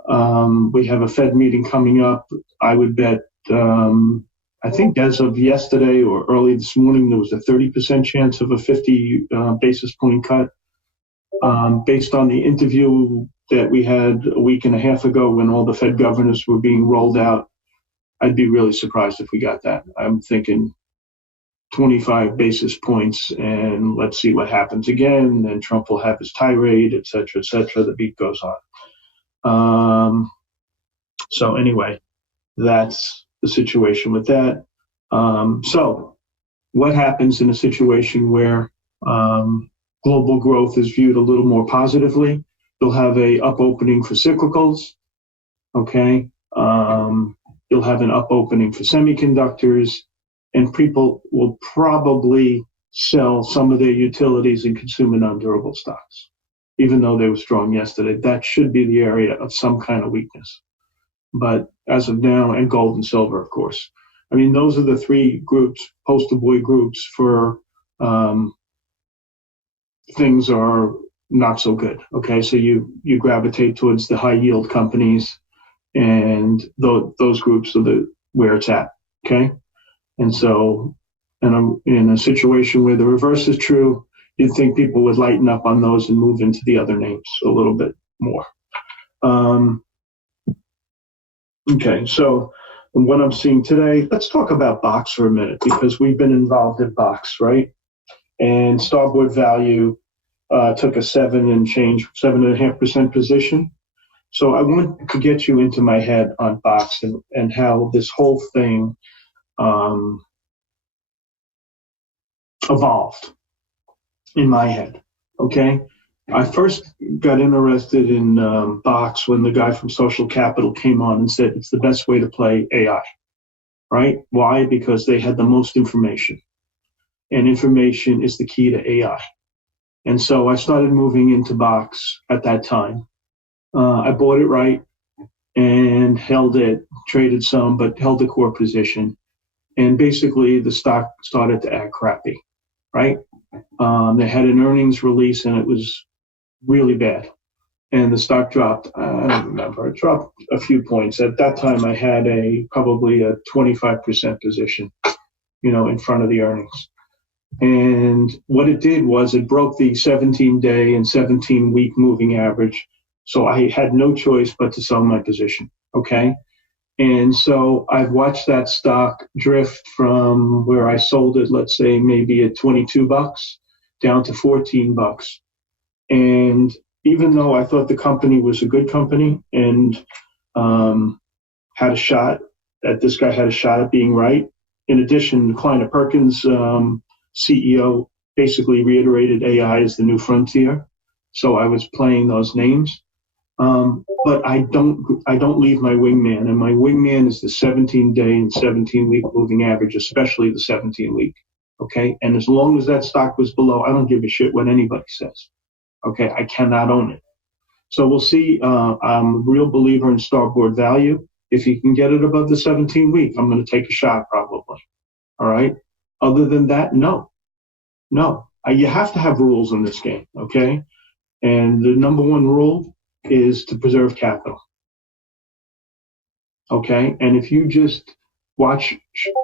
we have a Fed meeting coming up. I would bet, I think as of yesterday or early this morning, there was a 30% chance of a 50 basis point cut. Based on the interview that we had a week and a half ago when all the Fed governors were being rolled out, I'd be really surprised if we got that. I'm thinking 25 basis points, and let's see what happens again. Then Trump will have his tirade, et cetera, et cetera. The beat goes on. So anyway, that's the situation with that. So what happens in a situation where global growth is viewed a little more positively? You'll have a up opening for cyclicals, okay? You'll have an up opening for semiconductors, and people will probably sell some of their utilities and consumer non-durable stocks, even though they were strong yesterday. That should be the area of some kind of weakness. But as of now, and gold and silver, of course. I mean, those are the three groups, poster boy groups for things are not so good. Okay, so you gravitate towards the high yield companies, and those groups are where it's at. Okay, and so in a situation where the reverse is true, you'd think people would lighten up on those and move into the other names a little bit more. Okay, so what I'm seeing today, let's talk about BOX for a minute, because we've been involved in BOX, right? And starboard value took a 7.5% position. So I want to get you into my head on Box and how this whole thing evolved in my head. Okay. I first got interested in Box when the guy from Social Capital came on and said it's the best way to play AI, right? Why? Because they had the most information, and information is the key to AI. And so I started moving into Box at that time. I bought it right and held it, traded some, but held the core position. And basically the stock started to act crappy, right? They had an earnings release and it was really bad. And the stock dropped, I don't remember, it dropped a few points. At that time, I had probably a 25% position, in front of the earnings. And what it did was it broke the 17-day and 17-week moving average. So I had no choice but to sell my position, okay? And so I've watched that stock drift from where I sold it, let's say maybe at $22 down to $14. And even though I thought the company was a good company and had a shot, that this guy had a shot at being right, in addition, Kleiner Perkins, CEO, basically reiterated AI is the new frontier. So I was playing those names. But I don't leave my wingman, and my wingman is the 17-day and 17-week moving average, especially the 17-week. Okay, and as long as that stock was below, I don't give a shit what anybody says. Okay, I cannot own it. So we'll see. I'm a real believer in starboard value. If you can get it above the 17-week, I'm going to take a shot probably. All right. Other than that, no. You have to have rules in this game. Okay, and the number one rule is to preserve capital. Okay, and if you just watch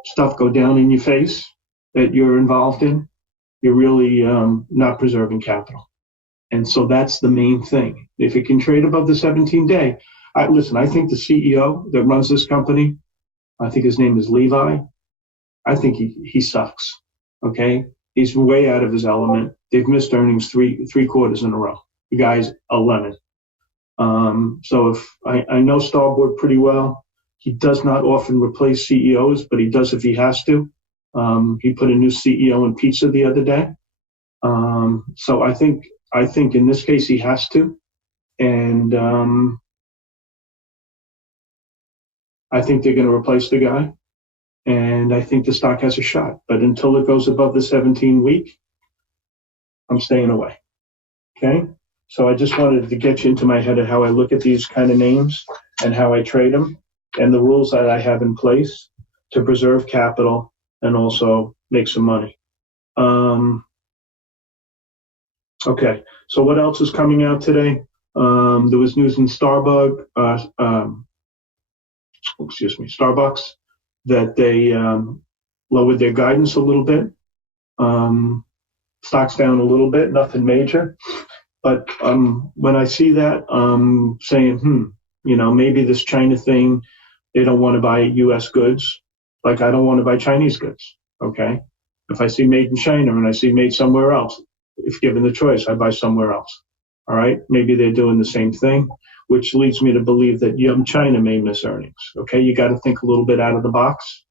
stuff go down in your face that you're involved in, you're really not preserving capital. And so that's the main thing. If it can trade above the 17-day, listen, I think the CEO that runs this company, I think his name is Levi, I think he sucks. Okay, he's way out of his element. They've missed earnings three quarters in a row. The guy's a lemon. So if I know Starboard pretty well, he does not often replace CEOs, but he does if he has to. He put a new CEO in pizza the other day. So I think in this case he has to, and I think they're going to replace the guy, and I think the stock has a shot. But until it goes above the 17-week, I'm staying away. Okay. So I just wanted to get you into my head of how I look at these kind of names and how I trade them and the rules that I have in place to preserve capital and also make some money. Okay, so what else is coming out today? There was news in Starbucks that they lowered their guidance a little bit. Stock's down a little bit, nothing major. But when I see that, I'm saying, maybe this China thing, they don't want to buy U.S. goods. Like I don't want to buy Chinese goods, okay? If I see made in China and I see made somewhere else, if given the choice, I buy somewhere else, all right? Maybe they're doing the same thing, which leads me to believe that Yum China may miss earnings, okay? You got to think a little bit out of the box.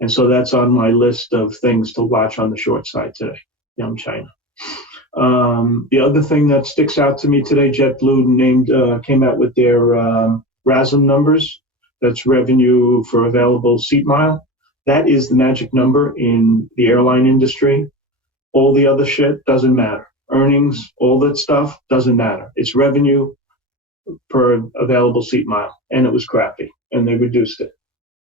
And so that's on my list of things to watch on the short side today, Yum China. The other thing that sticks out to me today, JetBlue came out with their RASM numbers. That's revenue for available seat mile. That is the magic number in the airline industry. All the other shit doesn't matter. Earnings, all that stuff doesn't matter. It's revenue per available seat mile. And it was crappy. And they reduced it.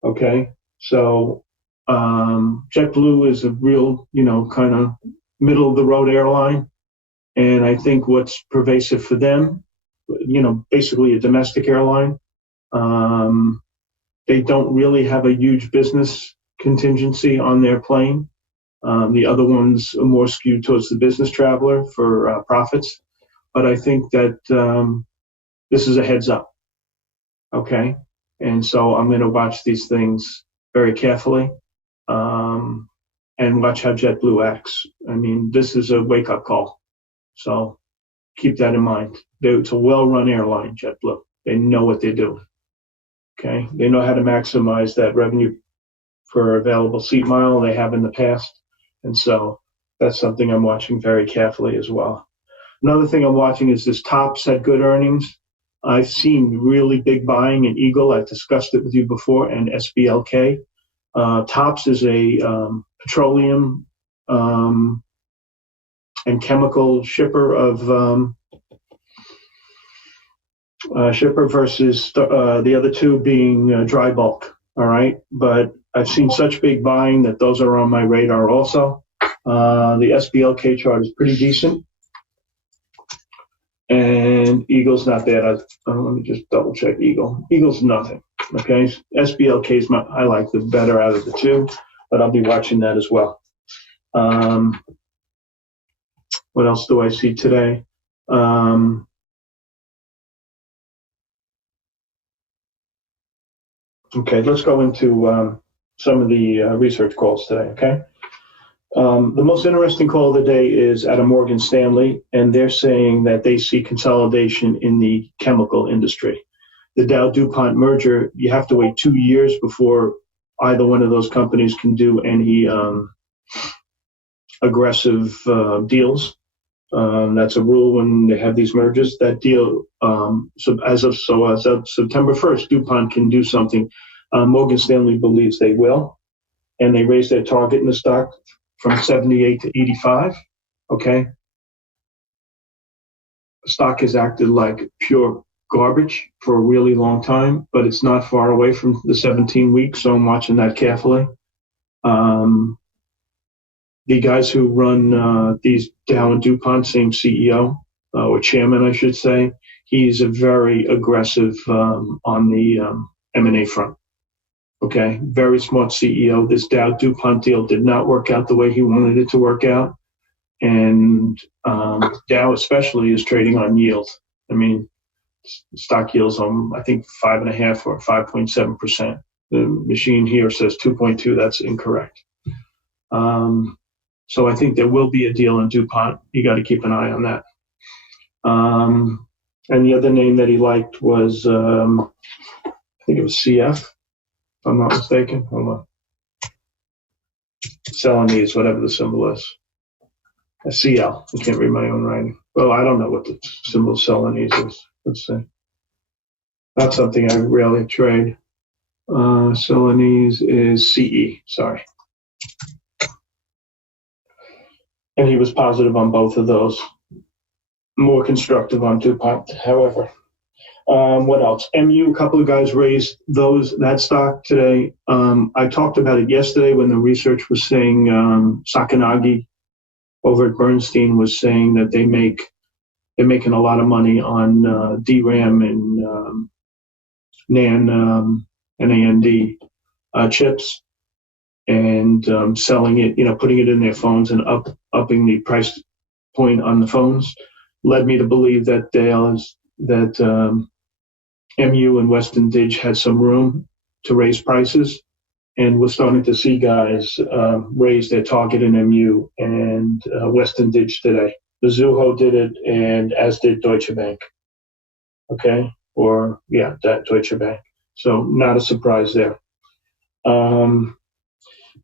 Okay? So JetBlue is a real, kind of middle of the road airline. And I think what's pervasive for them, basically a domestic airline, they don't really have a huge business contingency on their plane. The other ones are more skewed towards the business traveler for profits. But I think that this is a heads up. Okay. And so I'm going to watch these things very carefully and watch how JetBlue acts. I mean, this is a wake up call. So keep that in mind. It's a well-run airline, JetBlue. They know what they're doing. Okay, they know how to maximize that revenue per available seat mile. They have in the past, and so that's something I'm watching very carefully as well. Another thing I'm watching is this TOPS had good earnings. I've seen really big buying in Eagle. I've discussed it with you before, and SBLK. TOPS is a petroleum and chemical shipper of shipper versus the other two being dry bulk. All right, but I've seen such big buying that those are on my radar also. The SBLK chart is pretty decent, and Eagle's not bad. Let me just double check Eagle. Eagle's nothing. Okay, SBLK is I like the better out of the two, but I'll be watching that as well. What else do I see today? Okay, let's go into some of the research calls today, okay? The most interesting call of the day is out of Morgan Stanley, and they're saying that they see consolidation in the chemical industry. The Dow-DuPont merger, you have to wait 2 years before either one of those companies can do any aggressive deals. That's a rule when they have these mergers. That deal, so as of September 1st, DuPont can do something. Morgan Stanley believes they will, and they raised their target in the stock from 78 to 85. Okay, the stock has acted like pure garbage for a really long time, but it's not far away from the 17 weeks, so I'm watching that carefully. The guys who run these Dow and DuPont, same CEO, or chairman, I should say, he's a very aggressive on the M&A front. Okay, very smart CEO. This Dow-DuPont deal did not work out the way he wanted it to work out. And Dow especially is trading on yield. I mean, stock yields on, I think, 5.5 or 5.7%. The machine here says 2.2. That's incorrect. So I think there will be a deal in DuPont. You got to keep an eye on that. And the other name that he liked was, I think it was CF, if I'm not mistaken. Hold on. Celanese, whatever the symbol is. A CL. I can't read my own writing. Well, I don't know what the symbol Celanese is. Let's see. That's something I rarely trade. Celanese is CE. Sorry. And he was positive on both of those. More constructive on DuPont, however. What else? MU, a couple of guys raised that stock today. I talked about it yesterday when the research was saying Sakanagi over at Bernstein was saying that they're making a lot of money on DRAM and NAND and AMD chips, and selling it, putting it in their phones and upping the price point on the phones, led me to believe that MU and Western Dig had some room to raise prices, and we're starting to see guys raise their target in MU and Western Dig today. Mizuho did it, and as did Deutsche Bank. Okay, Deutsche Bank. So not a surprise there.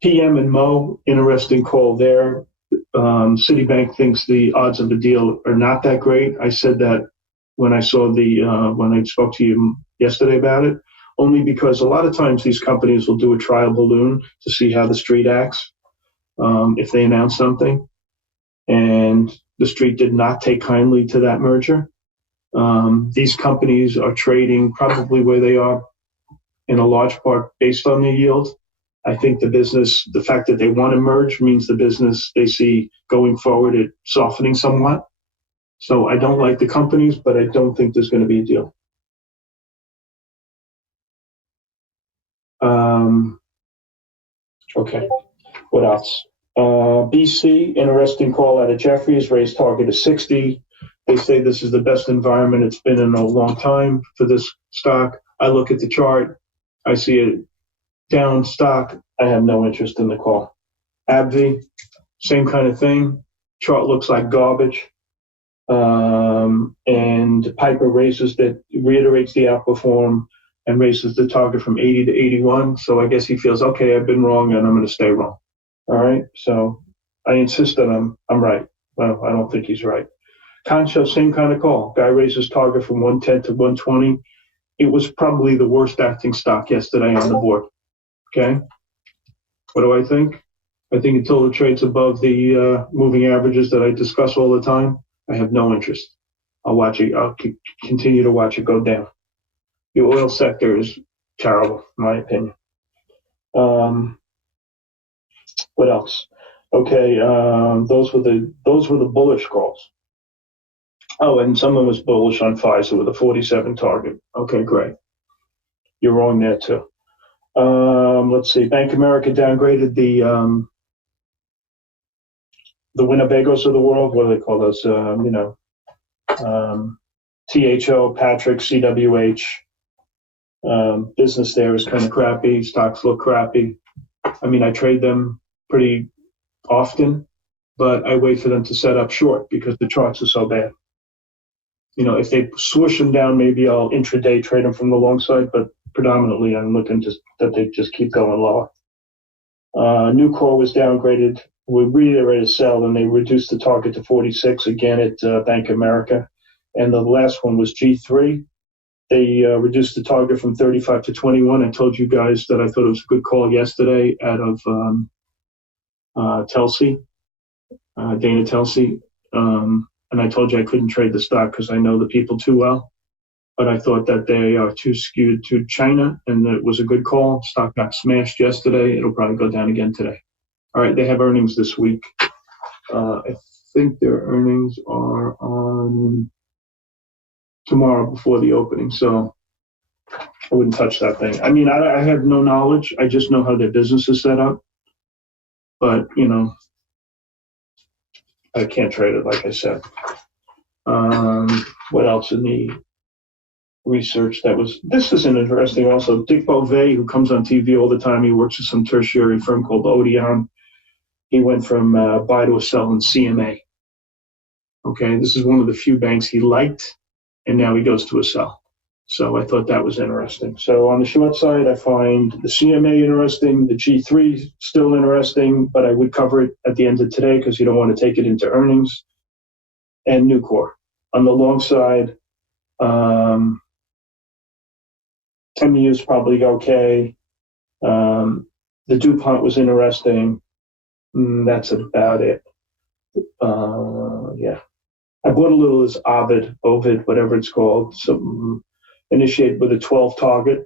PM and Mo, interesting call there. Citibank thinks the odds of the deal are not that great. I said that when I saw when I spoke to you yesterday about it, only because a lot of times these companies will do a trial balloon to see how the street acts if they announce something. And the street did not take kindly to that merger. These companies are trading probably where they are in a large part based on their yield. I think the fact that they want to merge means the business they see going forward, it softening somewhat. So I don't like the companies, but I don't think there's going to be a deal. Okay, what else? BC, interesting call out of Jefferies, raised target to 60. They say this is the best environment it's been in a long time for this stock. I look at the chart, I see a down stock. I have no interest in the call. AbbVie, same kind of thing. Chart looks like garbage. And Piper reiterates the outperform and raises the target from 80 to 81. So I guess he feels, okay, I've been wrong and I'm going to stay wrong. All right. So I insist that I'm right. Well, I don't think he's right. Concho, same kind of call. Guy raises target from 110 to 120. It was probably the worst acting stock yesterday on the board. Okay. What do I think? I think until it trades above the moving averages that I discuss all the time, I have no interest. I'll watch it. I'll continue to watch it go down. The oil sector is terrible, in my opinion. What else? Okay, those were the bullish calls. Oh, and someone was bullish on Pfizer with a 47 target. Okay, great. You're wrong there too. Let's see. Bank of America downgraded the Winnebagos of the world. What do they call those? THO, Patrick, CWH. Business there is kind of crappy. Stocks look crappy. I mean, I trade them pretty often, but I wait for them to set up short because the charts are so bad. If they swoosh them down, maybe I'll intraday trade them from the long side, but predominantly I'm looking that they just keep going lower. Nucor was downgraded. We reiterated sell, and they reduced the target to 46 again at Bank of America. And the last one was G3. They reduced the target from 35 to 21. I told you guys that I thought it was a good call yesterday out of Telsey, Dana Telsey. And I told you I couldn't trade the stock because I know the people too well. But I thought that they are too skewed to China, and it was a good call. Stock got smashed yesterday. It'll probably go down again today. All right, they have earnings this week. I think their earnings are on tomorrow before the opening, so I wouldn't touch that thing. I mean, I have no knowledge. I just know how their business is set up. But, I can't trade it, like I said. What else in the research this is interesting also. Dick Beauvais, who comes on TV all the time, he works at some tertiary firm called Odeon. He went from buy to a sell in CMA. Okay, this is one of the few banks he liked, and now he goes to a sell. So I thought that was interesting. So on the short side, I find the CMA interesting, the G3 still interesting, but I would cover it at the end of today because you don't want to take it into earnings, and Nucor. On the long side, MU is probably okay. The DuPont was interesting. That's about it. Yeah. I bought a little of this Ovid, whatever it's called. So initiated with a 12 target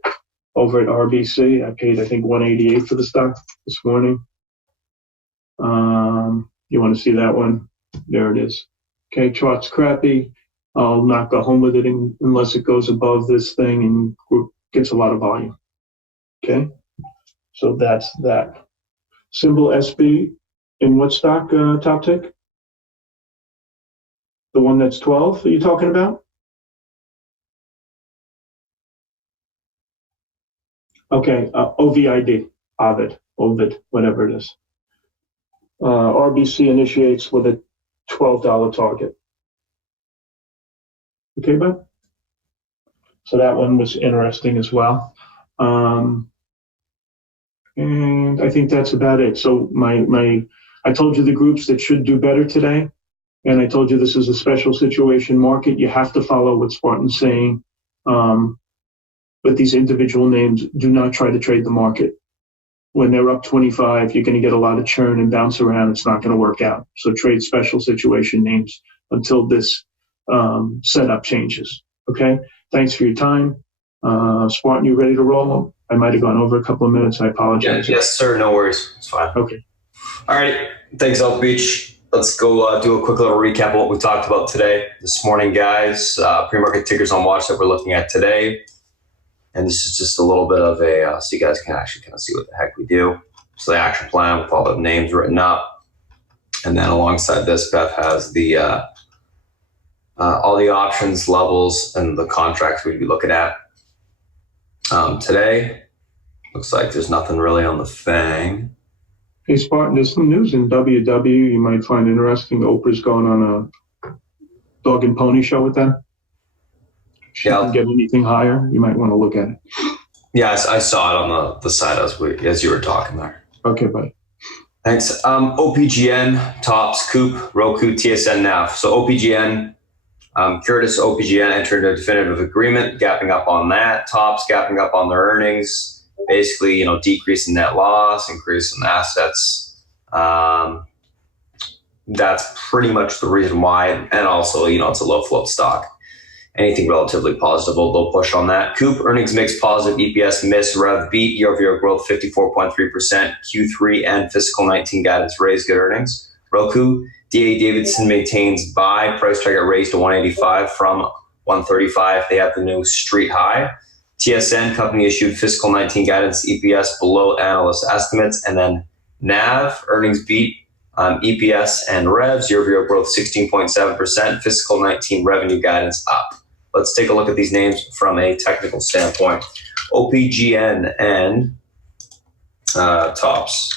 over at RBC. I paid, I think, 188 for the stock this morning. You want to see that one? There it is. Okay, chart's crappy. I'll not go home with it unless it goes above this thing and gets a lot of volume. Okay, so that's that. Symbol SB in what stock, top tick? The one that's 12 are you talking about? Okay, Ovid, whatever it is. RBC initiates with a $12 target. Okay, bud? So that one was interesting as well. And I think that's about it. So I told you the groups that should do better today. And I told you this is a special situation market. You have to follow what Spartan's saying. But these individual names, do not try to trade the market. When they're up 25, you're going to get a lot of churn and bounce around. It's not going to work out. So trade special situation names until this setup changes. Okay? Thanks for your time. Spartan, you ready to roll? I might have gone over a couple of minutes. I apologize. Yes, sir. No worries. It's fine. Okay. All right. Thanks, Elk Beach. Let's go do a quick little recap of what we talked about today. This morning, guys, pre-market tickers on watch that we're looking at today. And this is just a little bit of a, so you guys can actually kind of see what the heck we do. So the action plan with all the names written up. And then alongside this, Beth has the all the options, levels, and the contracts we'd be looking at. Today, looks like there's nothing really on the thing. Hey, Spartan, there's some news in WW you might find interesting. Oprah's going on dog and pony show with them. Should Yeah. we get anything higher? You might want to look at it. Yes, I saw it on the side as you were talking there. Okay, buddy. Thanks. OPGN, Tops, Coop, Roku, TSN, NAV. So OPGN, Curtis, OPGN entered a definitive agreement, gapping up on that. Tops, gapping up on their earnings. Basically, decrease in net loss, increase in assets. That's pretty much the reason why. And also, it's a low float stock. Anything relatively positive, they'll push on that. Coop, earnings mix positive, EPS miss, rev beat, year-over-year growth 54.3%, Q3 and fiscal 19 guidance raised, good earnings. Roku, D.A. Davidson maintains buy, price target raised to 185 from 135. They have the new street high. TSN, company issued fiscal 19 guidance, EPS below analyst estimates. And then NAV, earnings beat, EPS and revs, year-over-year growth 16.7%, fiscal 19 revenue guidance up. Let's take a look at these names from a technical standpoint. OPGN and Tops.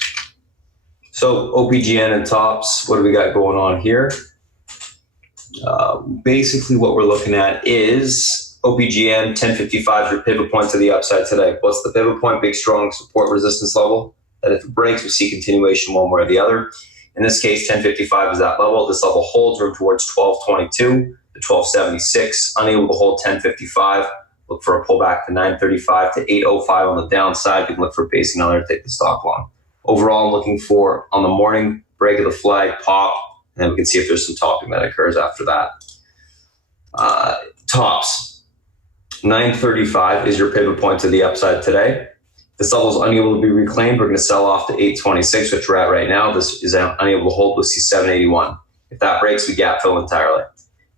So OPGN and Tops, what do we got going on here? Basically what we're looking at is OPGN 1055 is your pivot point to the upside today. What's the pivot point? Big, strong support resistance level. That if it breaks, we see continuation one way or the other. In this case, 1055 is that level. This level holds room towards 1222 to 1276. Unable to hold 1055. Look for a pullback to 935 to 805 on the downside. You can look for basing on there to take the stock long. Overall, I'm looking for on the morning break of the flag, pop, and then we can see if there's some topping that occurs after that. Tops, 935 is your pivot point to the upside today. This level is unable to be reclaimed. We're going to sell off to 826, which we're at right now. This is unable to hold. We'll see 781. If that breaks, we gap fill entirely.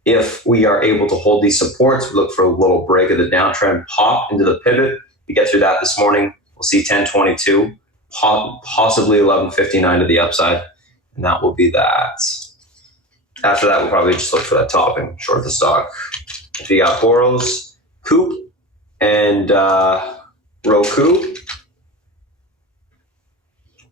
If we are able to hold these supports, we look for a little break of the downtrend, pop into the pivot. We get through that this morning. We'll see 1022, possibly 1159 to the upside, and that will be that. After that, we'll probably just look for that topping, short the stock. If you got Boros, Coop, and Roku.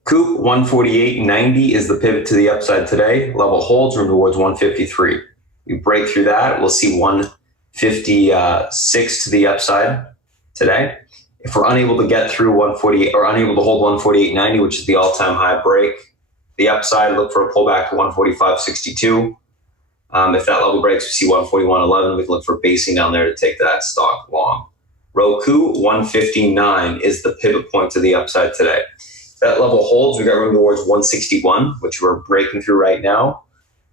Coop 148.90 is the pivot to the upside today. Level holds room towards 153. We break through that, we'll see 156 to the upside today. If we're unable to get through 148 or unable to hold 148.90, which is the all-time high break, the upside, look for a pullback to 145.62. If that level breaks, we see 141.11. We can look for basing down there to take that stock long. Roku 159 is the pivot point to the upside today. That level holds, we got room towards 161, which we're breaking through right now.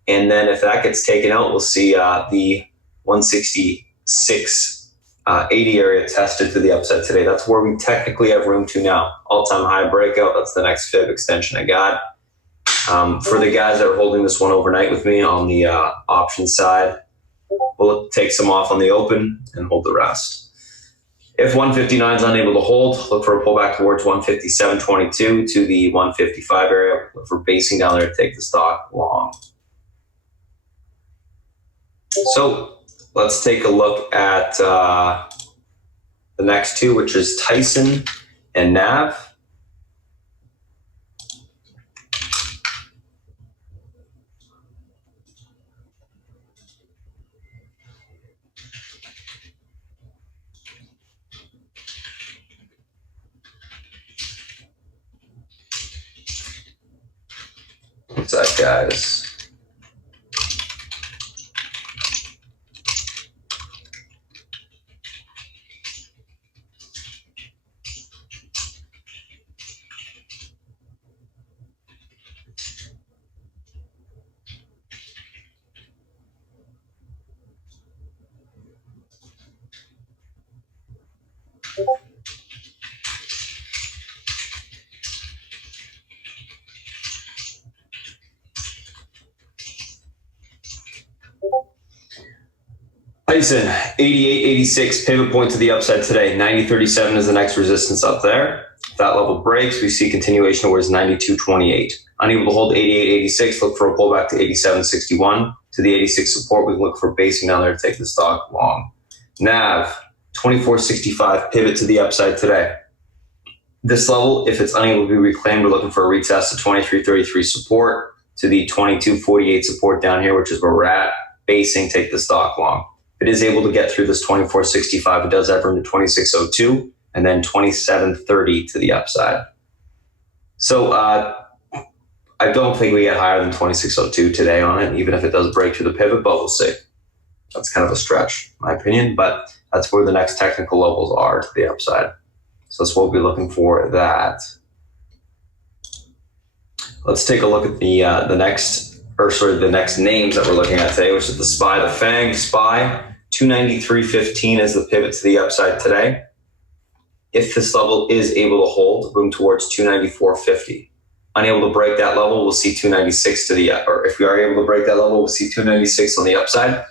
And then if that gets taken out, we'll see the 166.80 area tested to the upside today. That's where we technically have room to now. All-time high breakout. That's the next fib extension I got. For the guys that are holding this one overnight with me on the option side, we'll take some off on the open and hold the rest. If 159 is unable to hold, look for a pullback towards 157.22 to the 155 area. Look for basing down there to take the stock long. So let's take a look at the next two, which is Tyson and NAV. What's that, guys? Tyson, 88.86, pivot point to the upside today. 90.37 is the next resistance up there. If that level breaks, we see continuation towards 92.28. Unable to hold 88.86, look for a pullback to 87.61. To the 86 support, we look for basing down there to take the stock long. NAV, 24.65, pivot to the upside today. This level, if it's unable to be reclaimed, we're looking for a retest of 23.33 support to the 22.48 support down here, which is where we're at. basing, take the stock long. If it is able to get through this 24.65, it does have room to 26.02 and then 27.30 to the upside. So I don't think we get higher than 26.02 today on it, even if it does break through the pivot, but we'll see. That's kind of a stretch, in my opinion, but that's where the next technical levels are to the upside. So that's what we'll be looking for that. Let's take a look at the next names that we're looking at today, which is the SPY, the FANG. SPY, 293.15 is the pivot to the upside today. If this level is able to hold, room towards 294.50. Unable to break that level, we'll see 296 to the, or if we are able to break that level, we'll see 296 on the upside.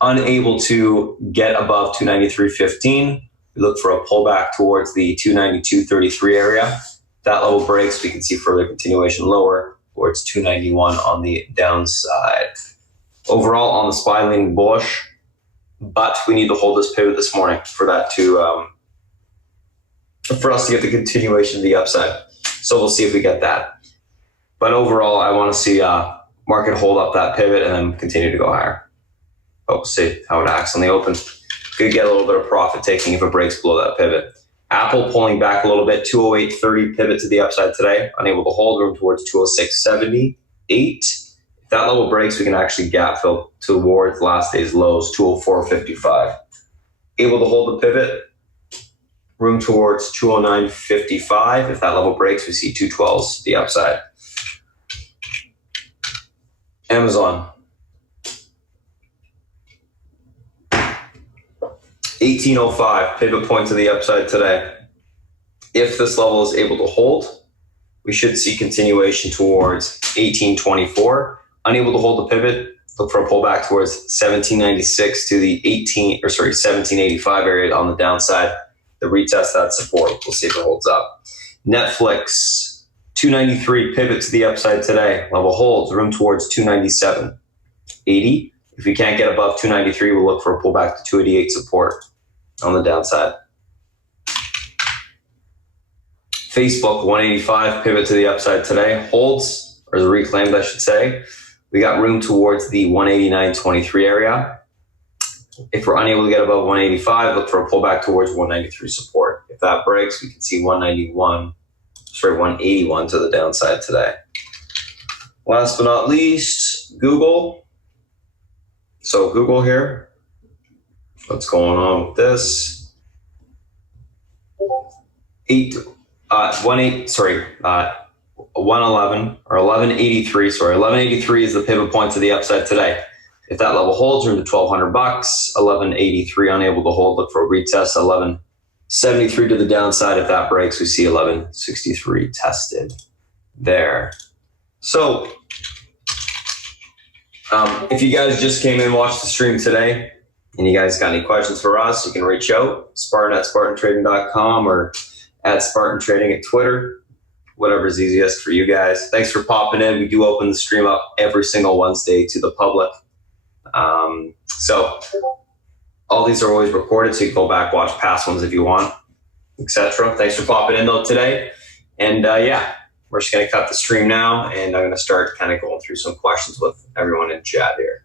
Unable to get above 293.15, we look for a pullback towards the 292.33 area. If that level breaks, we can see further continuation lower towards 291 on the downside. Overall, on the SPY, leaning bullish, but we need to hold this pivot this morning for that to, for us to get the continuation of the upside. So we'll see if we get that. But overall, I want to see market hold up that pivot and then continue to go higher. But we'll see how it acts on the open. Could get a little bit of profit taking if it breaks below that pivot. Apple pulling back a little bit, 208.30 pivot to the upside today. Unable to hold, room towards 206.78. If that level breaks, we can actually gap fill towards last day's lows, 204.55. Able to hold the pivot, room towards 209.55. If that level breaks, we see 212s to the upside. Amazon. 1805, pivot point to the upside today. If this level is able to hold, we should see continuation towards 1824. Unable to hold the pivot, look for a pullback towards 1796 to the 1785 area on the downside. The retest that support. We'll see if it holds up. Netflix, 293, pivot to the upside today. Level holds, room towards 297.80. If we can't get above 293, we'll look for a pullback to 288 support on the downside. Facebook, 185, pivot to the upside today. Holds, or is reclaimed, I should say. We got room towards the 189.23 area. If we're unable to get above 185, look for a pullback towards 193 support. If that breaks, we can see 181 to the downside today. Last but not least, Google. So Google here. What's going on with this? 111 or 1183. 1183 is the pivot point to the upside today. If that level holds, room to $1,200, 1183 unable to hold, look for a retest, 1173 to the downside. If that breaks, we see 1163 tested there. So if you guys just came in and watched the stream today and you guys got any questions for us, you can reach out, Spartan at spartantrading.com or at Spartan Trading at Twitter, whatever's easiest for you guys. Thanks for popping in. We do open the stream up every single Wednesday to the public. So all these are always recorded, so you can go back, watch past ones if you want, etc. Thanks for popping in though today. And yeah, we're just going to cut the stream now, and I'm going to start kind of going through some questions with everyone in chat here.